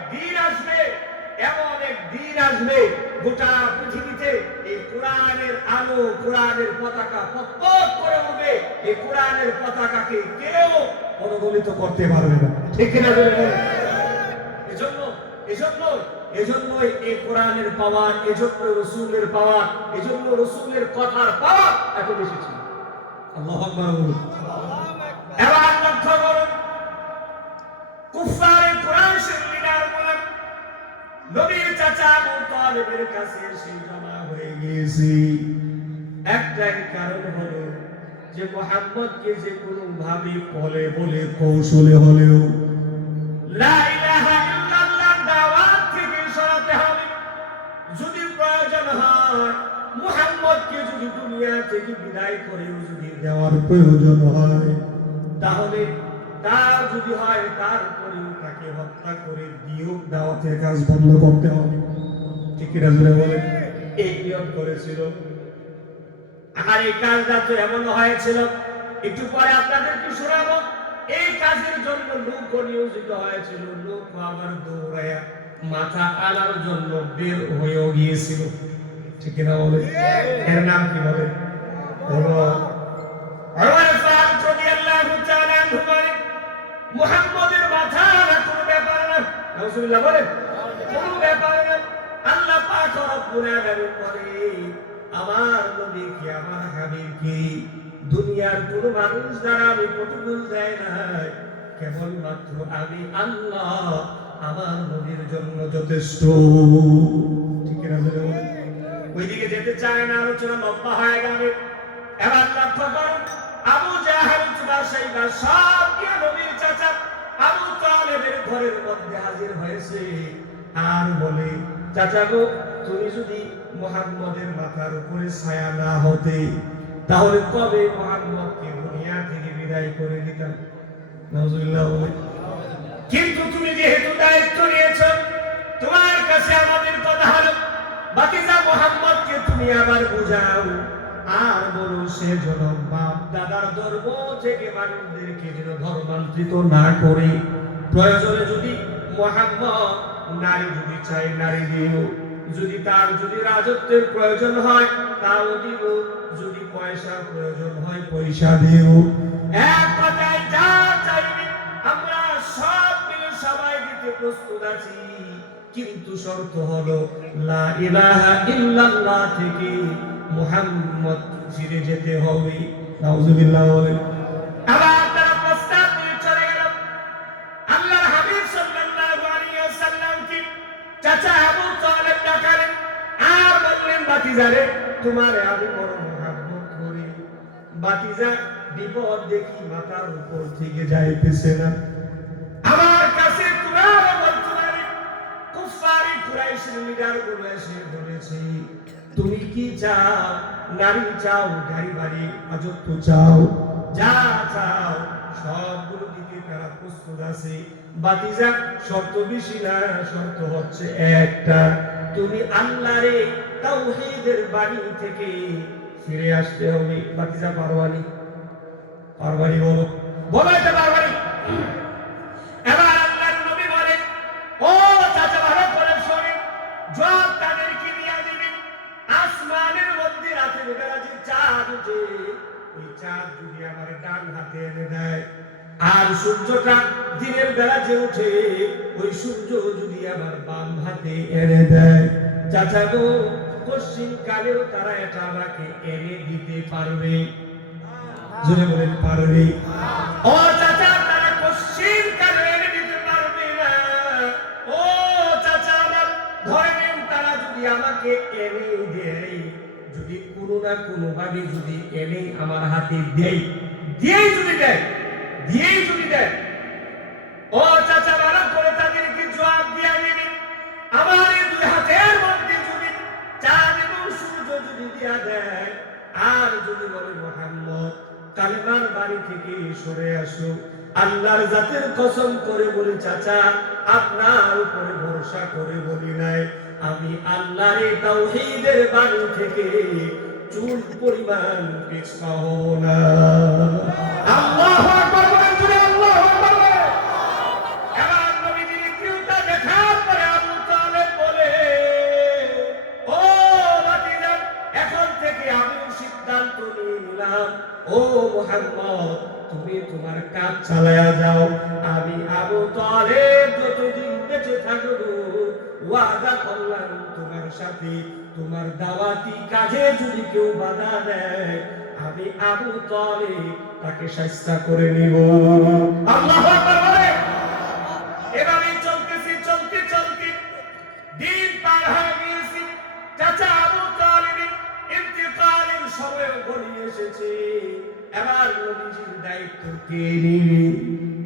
দিন আসবে গোটা পৃথিবীতে এই কোরআনের আলো, কোরআনের পতাকা পতপত করে উঠবে। এই কোরআনের পতাকাকে কেউ পদদলিত করতে পারবে না। ঠিক কিনা বলেন? এজন্যই এই কোরআনের পাওয়ার, এজন্য রাসূলের পাওয়ার, এজন্য রাসূলের কথার পাওয়ার এত বেশি ছিল। আল্লাহু আকবার বলুন। এবার লক্ষ্য করুন, কুফারে কুরাইশের লিডার বলেন নবীর চাচা আবু তালেবের কাছে এসে জমা হয়ে গিয়েছে। একটাই কারণ হলো যে মুহাম্মদকে যে কোনো ভাবে বলে কৌশলে হলেও লা ইলাহা ইল্লাল্লাহর দাওয়াত থেকে সরাতে হবে। যদি প্রয়োজন হয় মুহাম্মদকে যদি দুনিয়া থেকে বিদায় করেও যদি দেওয়ার প্রয়োজন হয়, তাহলে তার যদি হয় তারপরেও তাকে হত্যা করে দিয়েও দাওয়াতের কাজ বন্ধ করতে হবে। ঠিক কিনা বলেন? এই নিয়ম করেছিল। আর এই কাজটা তো এমন হয়েছিল, একটু পরে আপনাদেরকে শোনাবো, এই কাজের জন্য লোক নিয়োজিত হয়েছিল। লোক আবার দৌড়ায়া মাথা আনার জন্য বের হয়েও গিয়েছিল। ঠিক কিনা বলে? এর নাম কি বলে? মুহাম্মদের মাথা আনা কোনো ব্যাপার না। রাসূলুল্লাহ বলেন কোনো ব্যাপার না। আল্লাহ পাক রব্বুল আলামিন বলেন আমার নবী কি, আমার হাবিব কি, দুনিয়ার কোনো মানুষ দ্বারা আমি প্রতিকূল দেয় না, কেবলমাত্র আমি আল্লাহ আমার নবীর জন্য যথেষ্ট। ঠিক আছে? ওইদিকে যেতে চায় না, আলোচনা লম্বা হয়ে গেছে। এবার লক্ষ্য করুন, আবু জাহেল উতবা সাইবা সব গিয়ে নবীর চাচা আবু তালেবের ঘরের মধ্যে হাজির হয়েছে আর বলে, চাচা গো, তুমি যদি মুহাম্মদের মাথার উপরে ছায়া না হতে, তাহলে কবে মুহাম্মদকে দুনিয়া থেকে বিদায় করে দিতাম। নাউজুবিল্লাহ বলে। কিন্তু তুমি যেহেতু দায়িত্ব নিয়েছো, তোমার কাছে আমাদের কথা হলো বাতিজা মুহাম্মদকে তুমি আবার বুঝাও আর বলো সে যেন বাপ দাদার ধর্ম থেকে মানুষদেরকে যেন ধর্মান্তরিত না করে, প্রয়োজনে যদি মুহাম্মদ নারী যদি চাই নারী দিও, যদি তার যদি রাজত্বের প্রয়োজন হয় তাও দিব, যদি পয়সার প্রয়োজন হয় পয়সা দিও। এক কথায় যা চাইবে আমরা সব মিলে সবাই দিতে প্রস্তুত আছি, কিন্তু শর্ত হলো লা ইলাহা ইল্লাল্লাহ থেকে মুহাম্মদ ফিরে যেতে হবে। নাউজুবিল্লাহ বলেন। আবার তারা প্রস্তাব দিয়ে চলে গেল। আল্লাহর হাবিব সাল্লাল্লাহু আলাইহি ওয়াসাল্লাম কি চাচা আবু তালেব ডাকলেন আর বললেন, বাতিজারে তোমারে আমি বড় মুহাব্বত করি, বাতিজা বিপদ দেখি মাথার উপর থেকে যাইতেছে না, আমার কাছে তোমার বর্তমানে কুফারি কুরাইশের লিডার গুলো এসে বলেছে তুমি কি চাও, নারী চাও, গাড়ি বাড়ি রাজত্ব চাও, যা চাও সবগুলো দিকে তারা প্রস্তুত আছে। বাতিজা শর্ত বেশি না, শর্ত হচ্ছে একটা, তুমি আল্লাহরে তাওহীদের বাণী থেকে ফিরে আসতে হবে। বাতিজা পারওয়ানি বলো, বলো এটা পারওয়ানি। এবার আল্লাহর ও চাচা ভালো করে শোনেন, জবাব তাদেরকে দিয়ে দিবেন। আসমানের মধ্যে রাতের বেলা যে চাঁদ ওঠে, ওই চাঁদ যদি আমার ডান হাতে এনে দেয়, আর সূর্যটা দিনের বেলা যে ওঠে, ওই সূর্য যদি আমার বাম হাতে এনে দেয়, চাচা গো পশ্চিম কালেও তারা এটা আমাকে এনে দিতে পারবে। জোরে বলেন পারবে। ও চাচা, তারা পশ্চিম কালে এনে দিতে পারবে না। ও চাচা আমার, ধরে নেন তারা যদি আমাকে এনে দেয়, যদি কোনো না কোনো ভাবে যদি এনে আমার হাতে দেয়, দিয়েই যদি দেয়, দিয়েই যদি দেয়, ও চাচা ভালো করে তাদেরকে জবাব দিয়ে নেবেন। আমার এই দুই হাতের মধ্যে যদি চাঁদ এবং সূর্য যদি দিয়া দেয়, আর যদি বলে মুহাম্মদ কালেমার বাড়ি থেকে সরে আসো, আল্লাহর জাতের কসম করে বলি চাচা, আপনার উপরে ভরসা করে বলি নাই, আমি আল্লাহর এই তাওহীদের বাণী থেকে চুল পরিমাণ পিছপা হব না। আল্লাহু আকবার বলেন, জোরে আল্লাহু আকবার বলেন। এবার নবীজির দৃঢ়তা দেখার পরে আবু তালেব বলে, ও ভাতিজা, এখন থেকে আমি সিদ্ধান্ত নিয়ে নিলাম, ও মুহাম্মদ তুমি তোমার কাজ চালায়া যাও, আমি আবু তালেব যতদিন বেঁচে থাকবো ওয়াদা করলাম তোমার সাথে, তোমার দাওয়াতি কাজে যদি কেউ বাধা দেয়, আমি আবু তালেব তাকে শাস্তি করে নিব। আল্লাহু আকবার বলে। এভাবে চলতেছে, চলতে চলতে দিন পার হয়ে গিয়েছে। চাচা আবু তালেবের ইন্তেকালের সময় ঘনিয়ে এসেছে। এবার নবীজির দায়িত্ব কে নিবে?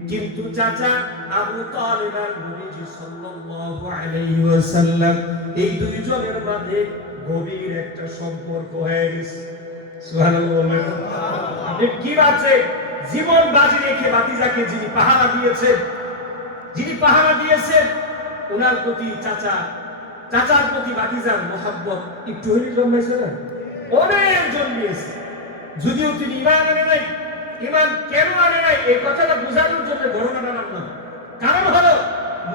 কিন্তু চাচা আবু তালেব আর নবীজি সাল্লাল্লাহু আলাইহি ওয়াসাল্লাম এই দুইজনের মধ্যে গভীর একটা সম্পর্ক হয়ে গেছে। সুবহানাল্লাহ। আপনি কি আছে জীবন বাজি রেখে ভাতিজাকে যিনি পাহারা দিয়েছেন, যিনি পাহারা দিয়েছেন, ওনার প্রতি চাচার প্রতি ভাতিজার মহব্বত একটু হইলে জন্মেছে না? অনেক জন্মেছে। যদিও তিনি ঈমান আনে নাই, ঈমান কেন আনে নাই এই কথাটা বোঝানোর জন্য ঘটনাটা নাম। কারণ হলো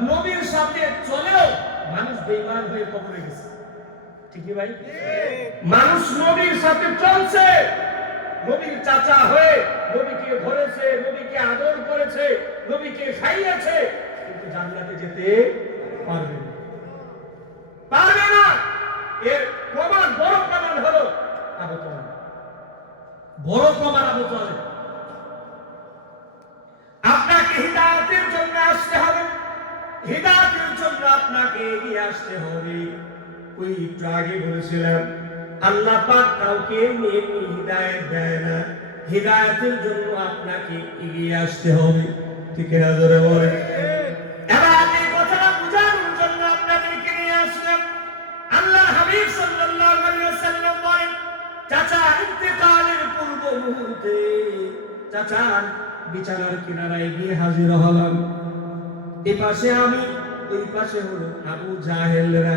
নবীর সাথে চলেও মানুষ বেঈমান হয়ে কবরে গেছে। ঠিক ভাই? মানুষ নবীর সাথে চলছে, নবীর চাচা হয়ে নবীকে ধরেছে, নবীকে আদর করেছে, নবীকে খাইয়েছে, কিন্তু জান্নাতে যেতে পারবে না, পারবে না। এর প্রমাণ, বড় প্রমাণ হলো আবু তালেব। বড় প্রমাণ আবু তালেব। আপনাকে হিদায়াতের জন্য আসতে হবে, হিদায়াতের জন্য আপনাকে এগিয়ে আসতে হবে। ওই একটু আগে বলেছিলাম আল্লাহ পাক কাউকে এমনি হিদায়াত দেয় না, হিদায়াতের জন্য আপনাকে এগিয়ে আসতে হবে। ঠিক না? জোরে বলে। এবার এই কথাটা বোঝানোর জন্য আপনাদেরকে নিয়ে আসলাম। আল্লাহ হাবিব সাল্লাল্লাহু আলাইহি ওয়াসাল্লাম বলেন, চাচা ইন্তেকালের পূর্ব মুহূর্তে চাচার বিছানার কিনারায় গিয়ে হাজির হলাম। এই পাশে আমি, ওই পাশে হলো আবু জাহেলরা,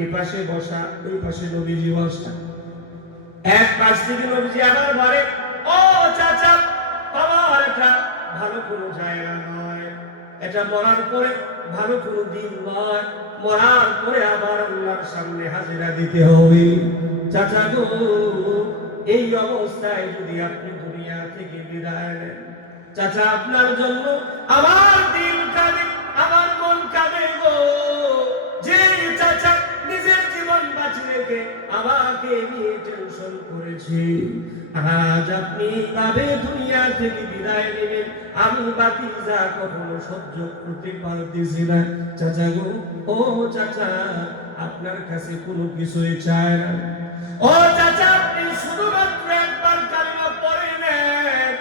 এই পাশে বসা, ওই পাশে নবীজি বসা। এক পাশ থেকে নবীজি আবার বলে, ও চাচা, আমার এটা ভালো কোনো জায়গা নয়, এটা মরার পরে ভালো কোনো দিন নয়, মরার পরে আবার আল্লাহর সামনে হাজিরা দিতে হবে। চাচা গো, এই অবস্থায় যদি আপনি দুনিয়া থেকে বিদায় নেন, চাচা আপনার জন্য আমার দিল কাঁদে, আমার মন কাঁদে গো। যে চাচা নিজের জীবন বাঁচি রেখে আমাকে নিয়ে টেনশন করেছে, আজ আপনি তবে দুনিয়া থেকে বিদায় নেবেন, আমি ভাতিজা কখনো সহ্য করতে পারতেছি না। চাচা গো, ও চাচা, আপনার কাছে কোনো কিছুই চায় না। ও চাচা, আপনি শুধুমাত্র একবার কালিমা পড়ে নেন,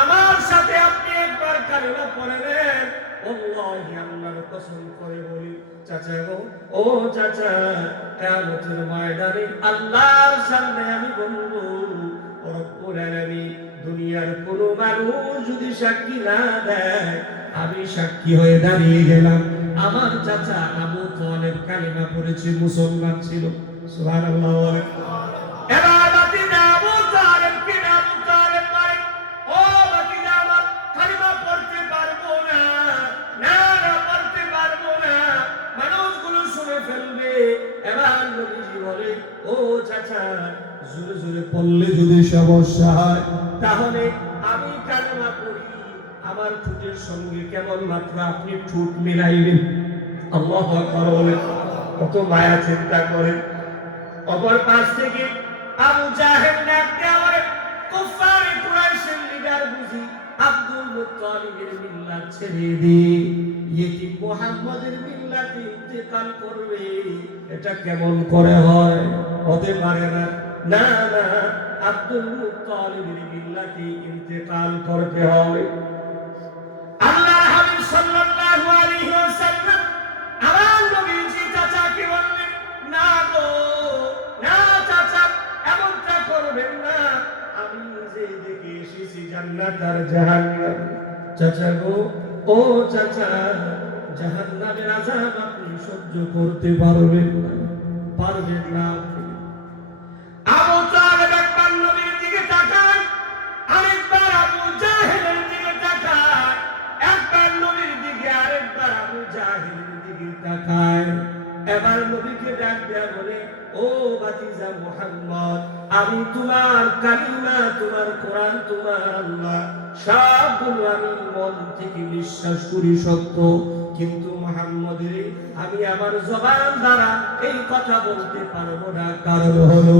আমার সাথে আপনি একবার কালিমা পড়ে নেন। আল্লাহি, আল্লাহর কসম করে বলি চাচা গো, ও চাচা, কিয়ামতের ময়দানে আল্লাহর সামনে আমি বলবো, রব্বুল আলামিন, দুনিয়ার কোনো মানুষ যদি সাক্ষী না দেয়, আমি সাক্ষী হয়ে দাঁড়িয়ে গেলাম আমার চাচা আবু তালেব কালিমা পড়েছে, মুসলমান ছিল। সুবহানাল্লাহ। এবার ভাতিজা আবু তালেব কি না? আবু তালেব বলে, ও ভাতিজা আমার, কালিমা পড়তে পারবো না, না পড়তে পারবো না। চাচা জোরে জোরে পড়লে যদি সমস্যা হয় তাহলে আমি কালেমা পড়ি, আমার ঠোঁটের সঙ্গে কেবল মাত্র আপনি ঠোঁট মিলাইবেন। আল্লাহু আকবার বলেন। কত মায়া চিন্তা করেন। অপর পাশ থেকে আবু জাহেল ডাকতে আমারে কুফারে কুরাইশের লিডার বুঝি আব্দুল মুত্তালিবের মিল্লাত ছেড়ে দিয়ে ইয়েতিম মুহাম্মদের মিল্লাতে ইন্তেকাল করবে, এটা কেমন করে হয়? হতে পারে না। না না, আব্দুল মুত্তালিবের মিল্লাতে ইন্তেকাল করতে হবে। আল্লাহর হাবিব সাল্লাল্লাহু আলাইহি ওয়াসাল্লাম আমার নবীজি চাচাকে বললেন, না গো না চাচা, এমনটা করবেন না, আমি নিজে দেখে এসেছি জান্নাত আর জাহান্নাম। চাচা গো, ও চাচা, জাহান্নামের আযাব আপনি সহ্য করতে পারবেন না, পারবেন না। আবু তালেব একবার নবীর দিকে তাকায়, আরেকবার আবু জাহেলের দিকে তাকায়, একবার নবীর দিকে আরেকবার আবু জাহেলের দিকে তাকায়। এবার নবীকে ডাক দেয়া বলে, ও ভাতিজা মুহাম্মদ, আমি তোমার কালিমা, তোমার কোরআন, তোমার আল্লাহ সবগুলো আমি মন থেকে বিশ্বাস করি সত্য, কিন্তু মুহাম্মদের আমি আমার জবান দ্বারা এই কথা বলতে পারবো না। কারণ হলো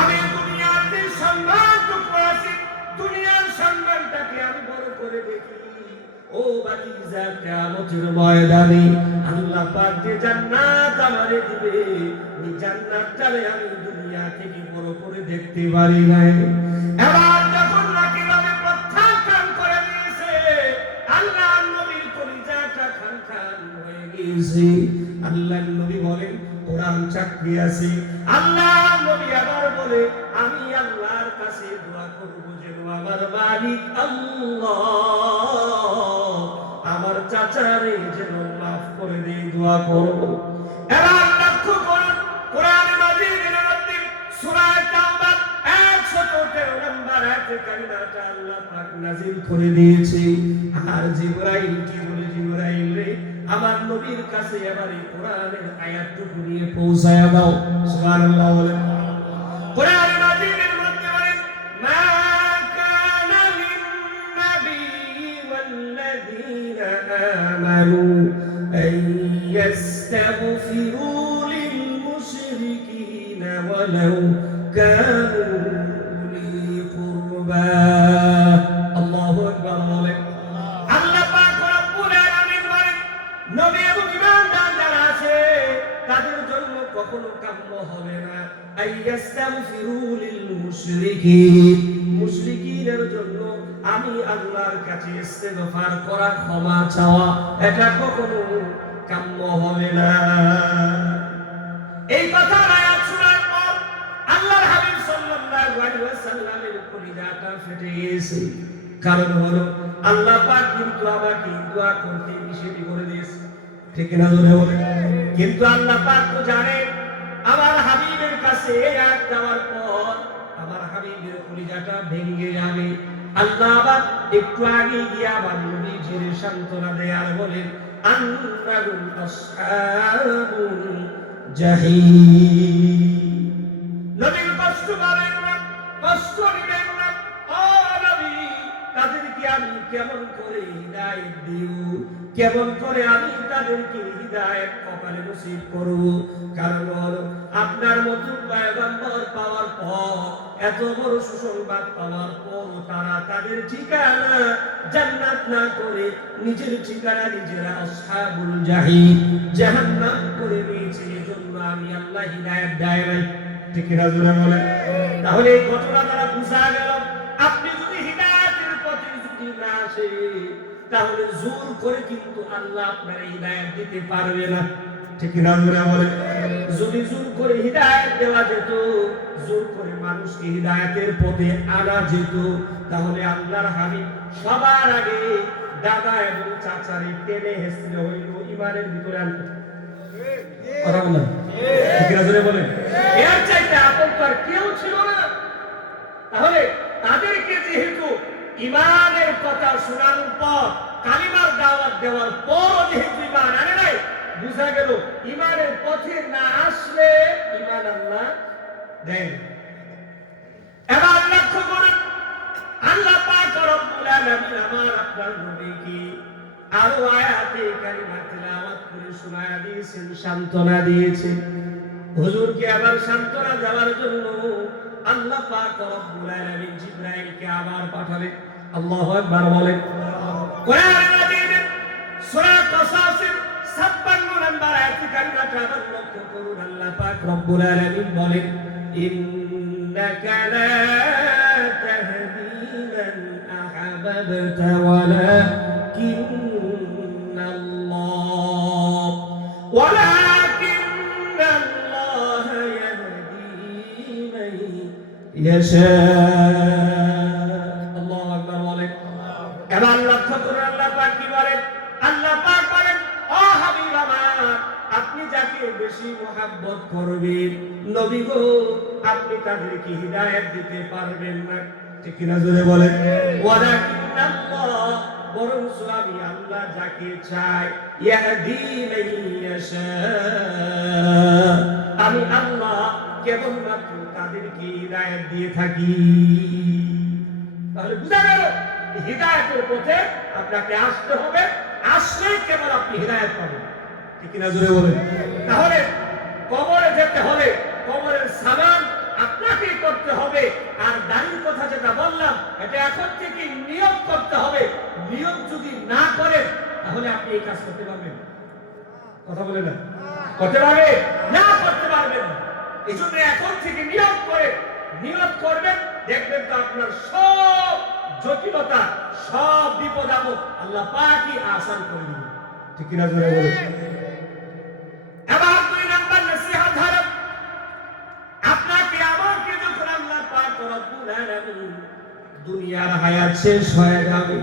আমি দুনিয়াতে সম্মানটুকু আছে, দুনিয়ার সম্মানটাকে আমি বড় করে দেখি। ও ভাতিজা, কিয়ামতের ময়দানে আল্লাহ পাক যে জান্নাত আমারে দিবে, ওই জান্নাতটারে আমি দুনিয়া থেকে বড় করে দেখতে পারি নাই। এবার যখন নাকি ভাবে প্রত্যাখ্যান করে দিয়েছে, আল্লাহ নবীর কলিজাটা খান খান হয়ে গিয়েছে। আল্লাহ নবী বলেন, কোরআন চাকরি আছে। আল্লাহ নবী আবার বলে, আমি আল্লাহর কাছে দোয়া করব যেন আমার মালিক আল্লাহ আমার চাচারে যেন মাফ করে দিয়ে দোয়া করব। এবার লক্ষ্য করুন, কোরআন মাজিদের মধ্যে সূরা তাওবা 113 নম্বর আয়াতে কালিমাটা আল্লাহ পাক নাযিল করে দিয়েছে। আর জিবরাইল কি বলে, জিবরাইল রে আমার নবীর কাছে এবার এই কোরআনের আয়াতটুকু নিয়ে পৌঁছায়া দাও। সুবহানাল্লাহ বলেন। কোরআন মাজিদের মধ্যে বলেন, মা কানা লিন-নবী ওয়াল্লাযীনা আমানু আন ইস্তাগফিরু লিল-মুশরিকিনা ওয়ালাউ কানু উলি কুরবা। আল্লাহু আকবার বলেন। আল্লাহ পাক রব্বুল আলামিন বলেন, নবী এবং ঈমানদার যারা আছে তাদের জন্য কখনো কাম্য হবে না আইয়াস্তাগফিরু লিল মুশরিকিন, মুশরিকিনের জন্য আমি আল্লাহর কাছে ইস্তেগফার করা, ক্ষমা চাওয়া, এটা কখনো কাম্য হবে না। এই কথা আয়াত শোনার পর আল্লাহর হাবিব সাল্লাল্লাহু আলাইহি ওয়াসাল্লামের কলিজাটা ফেটে গিয়েছে। কারণ হলো আল্লাহ পাক কিন্তু আমাকে দোয়া করতে নিষেধ করে দিয়েছে, ঠিক না জোরে বলেন। কিন্তু আল্লাহ পাক তো জানেন আমার হাবিবের কাছে এই আয়াত দেওয়ার পর আমার হাবিবের কলিজাটা ভেঙে যাবে। আল্লাহ আবার একটু আগে গিয়ে আমার নবীজির সান্ত্বনা দেয়ার বলেন, আন্নাহুম আসহাবুল জাহিম। নবীর কষ্ট পাবেন না, কষ্ট নেবেন না। ও নবী, তাদেরকে আমি কেমন করে হিদায়াত দিব, কেমন করে আমি তাদেরকে হিদায়াত কপালে নসিব করব? কারণ হলো আপনার মতো পয়গম্বর পাওয়ার পর, এত বড় সুসংবাদ পাওয়ার পর তারা তাদের ঠিকানা জান্নাত না করে নিজের ঠিকানা নিজেরা আসহাবুল জাহিম, জাহান্নাম করে নিয়েছে। এজন্য আমি আল্লাহ হিদায়াত দেয় নাই, ঠিক না জোরে বলেন। তাহলে এই ঘটনা দ্বারা বুঝা গেল, আপনি যদি হিদায়াতের পথে যদি না আসে, তাহলে জোর করে কিন্তু আল্লাহ আপনার হিদায়াত দিতে পারবে না, ঠিক না জোরে বলেন। যদি জোর করে হিদায়াত দেওয়া যেত, জোর করে মানুষকে হিদায়াতের পথে আনা যেত, তাহলে আল্লাহর হাবিব সবার আগে দাদা এবং চাচারে টেনে হেসড়ে হইল ইমানের ভিতরে আনতো। কথা বলেন, ঠিক না জোরে বলেন। এর চাইতে আপন তো আর কেউ ছিল না। তাহলে তাদেরকে যেহেতু ইমানের কথা শোনানোর পর, কালিমার দাওয়াত দেওয়ার পর যেহেতু ইমান আনে নাই, বুঝা গেল ইমানের পথে না আসলে ইমান আল্লাহ দেন। এবার লক্ষ্য করুন, আল্লাহ পাক রব্বুল আলামিন আমার আপনার নবীকে আরো আয়াতে কারিমা তেলাওয়াত করে শোনায়া দিয়েছেন, সান্ত্বনা দিয়েছেন। হুজুরকে আবার সান্ত্বনা দেওয়ার জন্য আল্লাহ পাক রব্বুল আলামিন জিবরাইলকে আবার পাঠালেন। আল্লাহু আকবার বলেন। কোরআন মাজিদের সূরা কাসাসের 56 নম্বর আয়াতে কারিমাটা আবার লক্ষ্য করুন, আল্লাহ পাক রব্বুল আলামিন বলেন, ইন্নাকা লা তাহদি মান আহবাবতা ওয়ালাকিন্নাল্লাহ ইয়াহদি মান ইয়াশা। আল্লাহু আকবার বলেন। এবার লক্ষ্য করুন আল্লাহ পাক কি বলেন, আল্লাহ পাক বলেন, ও হাবিব আমার, আপনি যাকে বেশি মহব্বত করবেন নবী গো, আপনি তাদেরকে হিদায়াত দিতে পারবেন না, ঠিক কিনা জোরে বলেন। ওয়ালাকিন্নাল্লাহ, বরং আমি আল্লাহ যাকে চাই, ইয়াহদি মান ইয়াশা, আমি আল্লাহ কেবলমাত্র তাদেরকে হিদায়াত দিয়ে থাকি। তাহলে বুঝা গেল, হিদায়াতের পথে আপনাকে আসতে হবে, আসলে কেবল আপনি হিদায়াত পাবেন, ঠিক কিনা জোরে বলেন। তাহলে কবরে যেতে হলে কবরের সামান আপনাকে করতে হবে। আর দাড়ির কথা যেটা বললাম, এটা এখন থেকে নিয়ত করতে হবে। নিয়ত যদি না করেন তাহলে আপনি এই কাজ করতে পারবেন? কথা বলে না, করতে পারবে না, করতে পারবেন না। এই জন্য এখন থেকে নিয়ত করে নিয়ত করবেন, দেখবেন তো আপনার সব জটিলতা, সব বিপদ আপদ আল্লাহ পাকই আসান করে দিবেন, ঠিক কিনা জোরে বলেন। এবার 2 নাম্বার নসিহত হলো, আপনাকে আমাকে যখন আল্লাহ পাক রব্বুল আলামিন দুনিয়ার হায়াত শেষ হয়ে যাবে,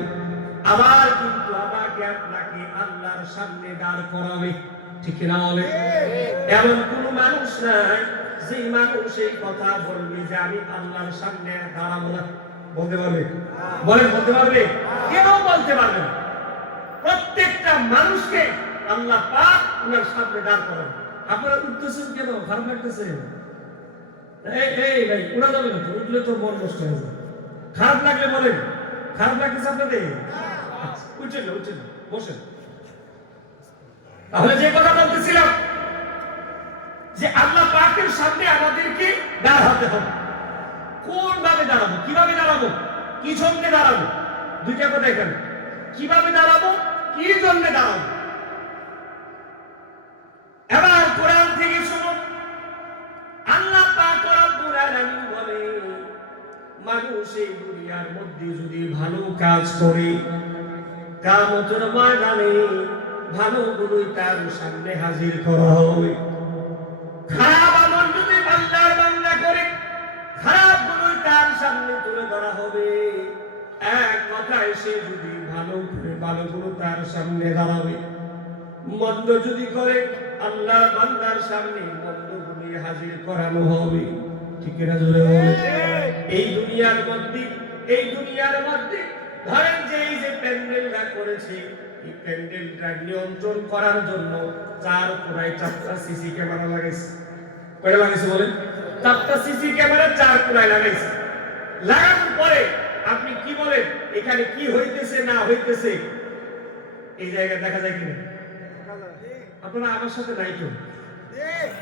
আবার কিন্তু আমাকে আপনাকে আল্লাহর সামনে দাঁড় করাবে, ঠিক কিনা বলে। এমন কোন মানুষ নাই যে মানুষ এই কথা বলবে যে আমি আল্লাহর সামনে দাঁড়াবো না। বলতে পারবে? বলেন, বলতে পারবে? কেউ বলতে পারবে না। প্রত্যেকটা মানুষকে আল্লাহ পাক ওনার সামনে দাঁড় করাবে। আপনারা উঠতেছেন কেন? খারাপ লাগতেছে? এই ভাই, উঠা যাবে না তো, উঠলে তো মন নষ্ট হয়ে যাবে। খারাপ লাগলে বলেন, খারাপ লাগতেছে আপনাদের? উঠছেন না, উঠছেন না, বসেন। তাহলে যে কথা বলতেছিলাম যে আল্লাহ পাকের সামনে আমাদেরকে দাঁড়াতে হবে। কোন ভাবে দাঁড়াবো, কিভাবে দাঁড়াবো, কি জন্য দাঁড়াবো? দুইটা কথা এখানে, কিভাবে দাঁড়াবো, কি জন্য দাঁড়াবো। এবার কোরআন থেকে শুনুন, আল্লাহ পাক রব্বুল আলামিন বলে, মানুষ এই দুনিয়ার মধ্যে যদি ভালো কাজ করে, কিয়ামতের ময়দানে ভালোগুলোই তার সামনে হাজির করা হবে। খারাপ আমল যদি বান্দার বান্দা করে, খারাপগুলোই তার সামনে তুলে ধরা হবে। এক কথায় সে যদি ভালো করে, ভালোগুলো তার সামনে দাঁড়াবে। মন্দ যদি করে, আল্লাহ বান্দার সামনে মন্দগুলি হাজির করানো হবে, ঠিক না জোরে বলে। এই দুনিয়ার মধ্যে ধরেন যে এই যে প্যান্ডেলটা করেছে, এই প্যান্ডেলটা নিয়ন্ত্রণ করার জন্য 4 কোণায় 4টা সিসি ক্যামেরা লাগাইছে। কয়টা লাগাইছে বলেন? 4টা সিসি ক্যামেরা 4 কোণায় লাগাইছে। লাগানোর পরে আপনি কি বলেন, এখানে কি হইতেছে না হইতেছে এই জায়গায় দেখা যায় কিনা? আপনারা আমার সাথে নাই তো?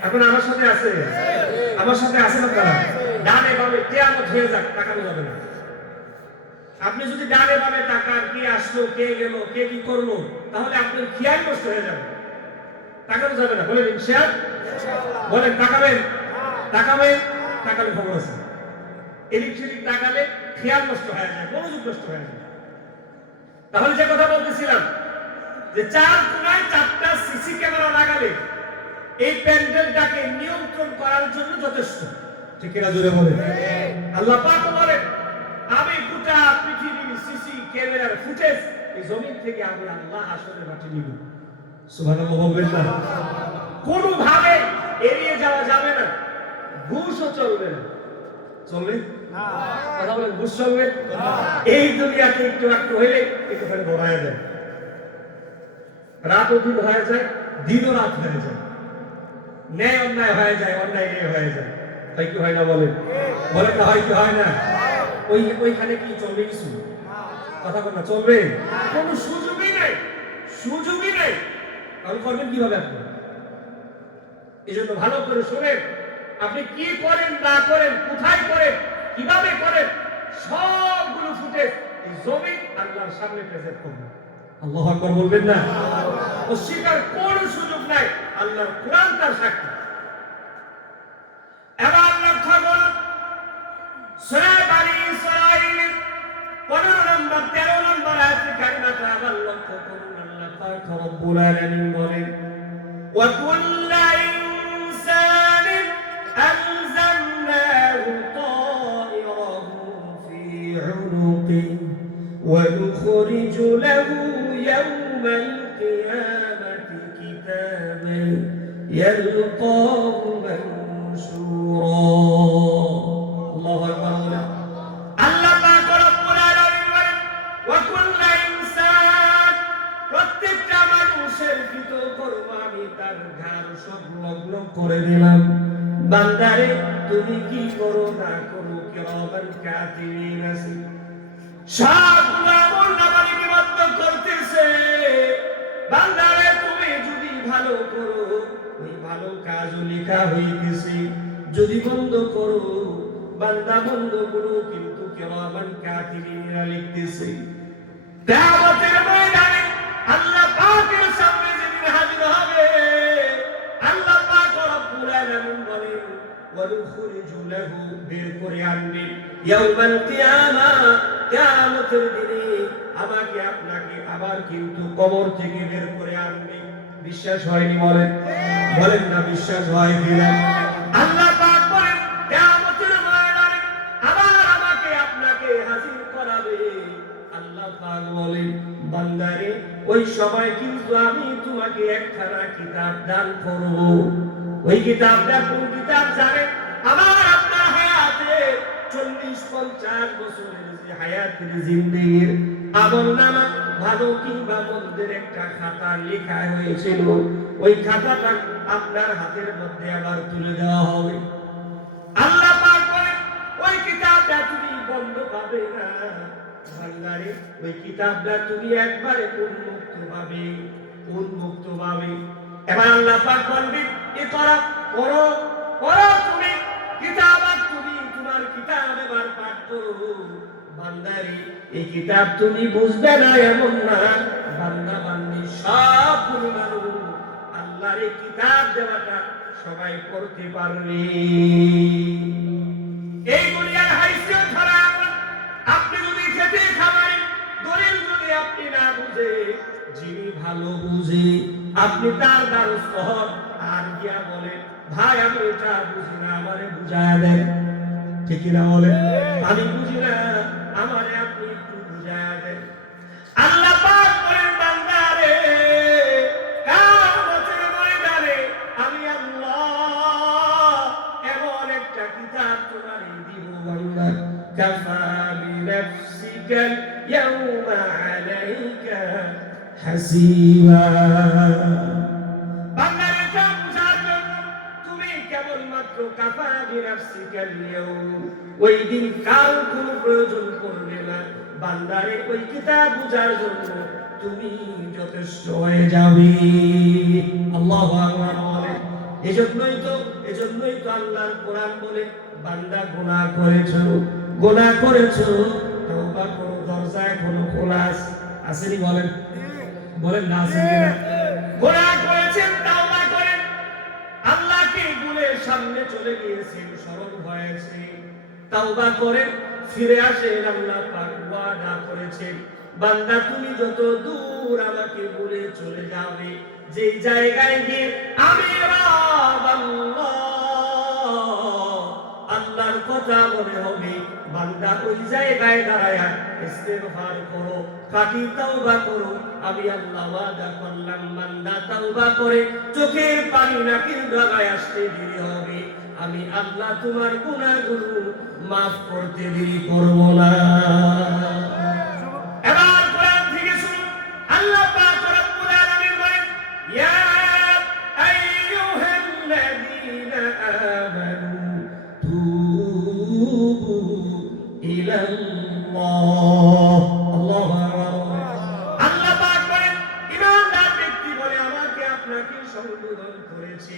আপনারা আমার সাথে আছে? আমার সাথে আছেন আপনারা? ডানে বামে কিয়ামত হয়ে যাক, তাকানো যাবে না। আপনি যদি ডানে বামে তাকান, কে আসলো, কে গেল, কে কি করলো, তাহলে আপনার খেয়াল নষ্ট হয়ে যাবে, তাকানো যাবে না। বলেন ইনশাআল্লাহ, বলেন তাকাবেন, তাকাবেন, তাকালে খবর আছে। ইলেকট্রিক তাকালে খেয়াল নষ্ট হয়ে যায়, মনোযোগ নষ্ট হয়ে যায়। তাহলে যে কথা বলতেছিলাম যে 4 কোণায় 4টা সিসি ক্যামেরা লাগালে এই প্যান্ডেলটাকে নিয়ন্ত্রণ করার জন্য যথেষ্ট, ঠিক কিনা জোরে বলেন। আল্লাহ পাক বলেন, আমি গোটা পৃথিবীর সিসি ক্যামেরার ফুটেজ এই জমিন থেকে আমি আল্লাহ আসলে মাটি নিব। সুবহানাল্লাহ বলবেন না? কোনো ভাবে এড়িয়ে যাওয়া যাবে না। ঘুষও চলবে না। চলবে না? কথা বলেন, ঘুষ চলবে না। এই দুনিয়াতে একটু একটু হইলে একটুখানি বড়ায় যায়, রাতও দিন হয়ে যায়, দিনও রাত হয়ে যায়, ন্যায় অন্যায় হয়ে যায়, অন্যায় ন্যায় হয়ে যায়। হয় কি হয় না বলেন? বলেন না হয় কি হয় না? ওইখানে কি চলবে কিছু? কথা বল না, চলবে? কোনো সুযোগই নেই, সুযোগই নেই। তাহলে করবেন কিভাবে আপনি? এই জন্য ভালো করে শুনেন, আপনি কি করেন না করেন, কোথায় করেন, কিভাবে করেন, সবগুলো ফুটেজ এই জমি আল্লাহর সামনে প্রেজেন্ট করবেন। আল্লাহু আকবার বলবেন না? অস্বীকার কোনো সুযোগ নাই, আল্লাহর কোরআন তার সাক্ষী। এবার লক্ষ্য করুন সূরা বনী ইসরাঈল 15 নম্বর 13 নম্বর আয়াতে কারিমাটা আবার লক্ষ্য করুন। আল্লাহ পাক রব্বুল আলামিন বলেন, ওয়া কুল্লা ইনসানিন আলজামনাহু তায়রাহু ফি উনুকিহি ওয়া নুখরিজু লাহু ইয়াওমাল কিয়ামাতি কিতাবান ইয়ালকাহু মানশুরা। আল্লাহু আকবার। আল্লাহ পাক রব্বুল আলামিন বলেন, ওয়া কুল্লা ইনসান, প্রত্যেকটা মানুষের কৃতকর্ম আমি তার ঘাড় সংলগ্ন করে দিলাম। বান্দারে তুমি কি করো না করো, কিরামান কাতিবিন আছে, সবগুলো আমলনামা লিপিবদ্ধ করতেছে। বান্দারে তুমি যদি ভালো করো, ওই ভালো কাজও লেখা হইতেছে, যদি বন্ধ করো, বান্দা বন্ধ করো, কিন্তু কিরামান কাতিবিনরা লিখতেছে। কিয়ামতের ময়দানে আল্লাহ পাকের সামনে যেদিন হাজির হবে, আল্লাহ পাক রব্বুল আলামিন বলেন, ওয়া নুখরিজু লাহু, বের করে আনবে, ইয়াউমাল কিয়ামা, কিয়ামতের দিনে আমাকে আপনাকে আবার কিন্তু কবর থেকে বের করে আনবে। বিশ্বাস হয়নি? বলেন, বলেন না বিশ্বাস হয় কিনা? আল্লাহ পাক বলেন, কিয়ামতের ময়দানে আবার আমাকে আপনাকে হাজির করাবে। আল্লাহ পাক বলেন, বান্দারে ওই সময় কিন্তু আমি তোমাকে একখানা কিতাব দান করব। ওই কিতাবটা কোন কিতাব জানেন? আমার আপনার হায়াতে 40-50 বছরের যে হায়াতের জিন্দেগির আমলনামা, ভালো কিংবা মন্দের একটা খাতা লেখা হয়েছিল, ওই খাতাটা আপনার হাতের মধ্যে আবার তুলে দেওয়া হবে। আল্লাহ পাক বলেন, ওই কিতাবটা তুমি বন্ধ পাবে না। বান্দারে ওই কিতাবটা তুমি একবারে উন্মুক্ত পাবে, উন্মুক্ত পাবে। এবার আল্লাহ পাক বলবেন, ইকরা, পড়ো, পড়ো তুমি কিতাব, তুমি তোমার কিতাব এবার পাঠ করো। বান্দারে এই কিতাব তুমি বুঝবে না এমন না, বান্দা বান্দি সবগুলো মানুষ আল্লাহর এই কিতাব দেওয়াটা সবাই পড়তে পারবে। এই দুনিয়ার হাইসিয়ত ছাড়া আপনি যদি খেতে খাবেন, দলিল যদি আপনি না বুঝে, যিনি ভালো বুঝে আপনি তার দ্বারস্থ হন, আর গিয়া বলেন, ভাই আমি এটা বুঝি না, আমারে বুঝায়া দেন। ঠিক না বলেন? আমি বুঝি না, আমারে আপনি একটু বুঝায়া দেন। আল্লাহ পাক বলেন, বান্দারে কিয়ামতের ময়দানে আমি আল্লাহ এমন একটা কিতাব তোমারে দিব, বান্দা, কাফা বিনাফসিকা ইয়াউমা আলাইকা হাসিবা। বান্দারে বুঝার জন্য তুমি কেবলমাত্র কাফা বিনাফসিকা ইয়াউম, ওই দিন কাল কোনো প্রয়োজন করবে না। বান্দারে ওই কিতাব বুঝার জন্য তুমি যথেষ্ট হয়ে যাবে। আল্লাহু আকবার বলেন। এজন্যই তো আল্লাহর কোরআন বলে, বান্দা গুনাহ করেছো, গুনাহ করেছো, তওবা করো, দরজা এখনো খোলা আছে। আসেনি? বলেন, বলেন না আছে কিনা? গুনাহ করেছেন, তওবা করেন। আল্লাহকে ভুলে সামনে চলে গিয়েছেন, শরম হয়েছে, তওবা করেন, ফিরে আসেন। আল্লাহ পাক ওয়াদা করেছেন, বান্দা তুমি যত দূর আমাকে ভুলে চলে যাবে, যেই জায়গায় গিয়ে আমি রব আল্লাহর কথা মনে হবে, বান্দা ওই জায়গায় দাঁড়ায় ইস্তিগফার করো, খাঁটি তওবা করো। আমি আল্লাহ ওয়াদা করলাম, বান্দা তওবা করে চোখের পানি নাকের ডগায় আসতে দেরি হবে, আমি আল্লাহ তোমার গুনাহগুলো মাফ করতে দেরি করব না। এবার কোরআন থেকে শুনুন, আল্লাহ পাক রব্বুল আলামিন বলেন, ইয়া আইয়ুহাল্লাযীনা আমানু ইলাল্লাহ। আল্লাহু আকবার। আল্লাহ পাক বলেন, ঈমানদার ব্যক্তি বলে আমাকে আপনাকে সম্বোধন করেছে।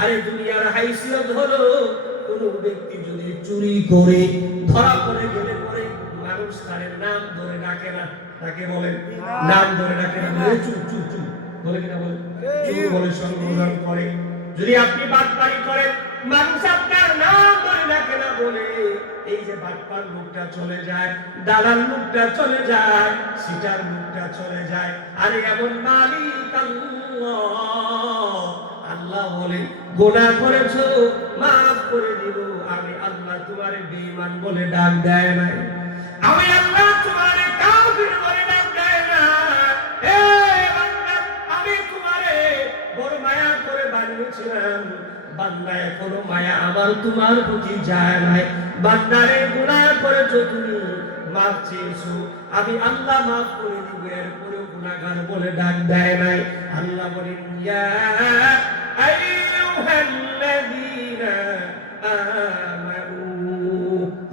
আরে দুনিয়ার হাইসিয়ত হলো কোন ব্যক্তি যদি চুরি করে ধরা পড়ে গেলে পরে মানুষ তার নাম ধরে ডাকে না, তাকে বলেন নাম ধরে ডাকে না, বলে চুপ চুপ চুপ বলে কিনা বলে চুপ বলে সম্বোধন করে। যদি আপনি বাটপারি করেন মানুষ আপনার নাম ধরে ডাকে না, বলে এই যে বাটপার লোকটা চলে যায়, দালাল লোকটা চলে যায়, সিটার লোকটা চলে যায়। আরে এমন মালিক আল্লাহ। আল্লাহ বলে গুনাহ করেছো মাফ করে দিব। আমি আল্লাহ তোমারে বেঈমান বলে ডাক দেয় নাই, আমি আল্লাহ তোমারে কাফির বলে ডাক দেয় না। এ বান্দা, আমি তোমারে বড় মায়া করে বানিয়েছিলাম। বান্দা এখনো মায়া আমার তোমার প্রতি যায় নাই। বান্দারে গুনাহ করেছো তুমি, মাফ চেয়েছো, আমি আল্লাহ মাফ করে দিব। এরপরেও গুনাহগার বলে ডাক দেয় নাই। আল্লাহ বলেন ইয়া আইয়ুহাল্লাযীনা আমানু।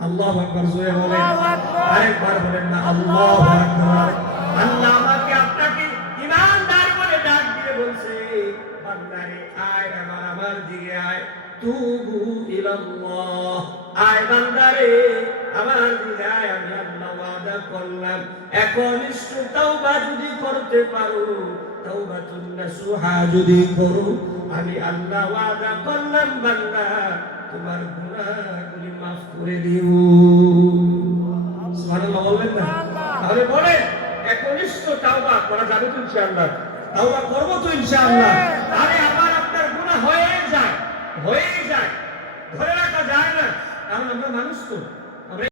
আল্লাহু আকবার। জোরে বলেন, আরেকবার বলেন না আল্লাহু আকবার। আল্লাহ আমাকে আপনাকে ঈমানদার বলে ডাক দিয়ে বলছে, বান্দারে আয় আমার দিকে আয়, তুবু ইলাল্লাহ। আয় বান্দারে আমার দিকে আয়, আমি আল্লাহ ওয়াদা করলাম একনিষ্ঠ তওবা যদি করতে পারো, তাওবাতুন নাসুহা যদি করো, আমি আল্লাহ ওয়াদা করলাম বান্দা তোমার গুনাহগুলি মাফ করে দিব। সুবহানাল্লাহ বলবেন না? তাহলে বলেন একনিষ্ঠ তাওবা করা যাবে তো ইনশাআল্লাহ? তাওবা করব তো ইনশাআল্লাহ? আরে আবার আপনার গুনাহ হয়ে যায়, ধরে রাখা যায় না, কারণ আমরা মানুষ তো।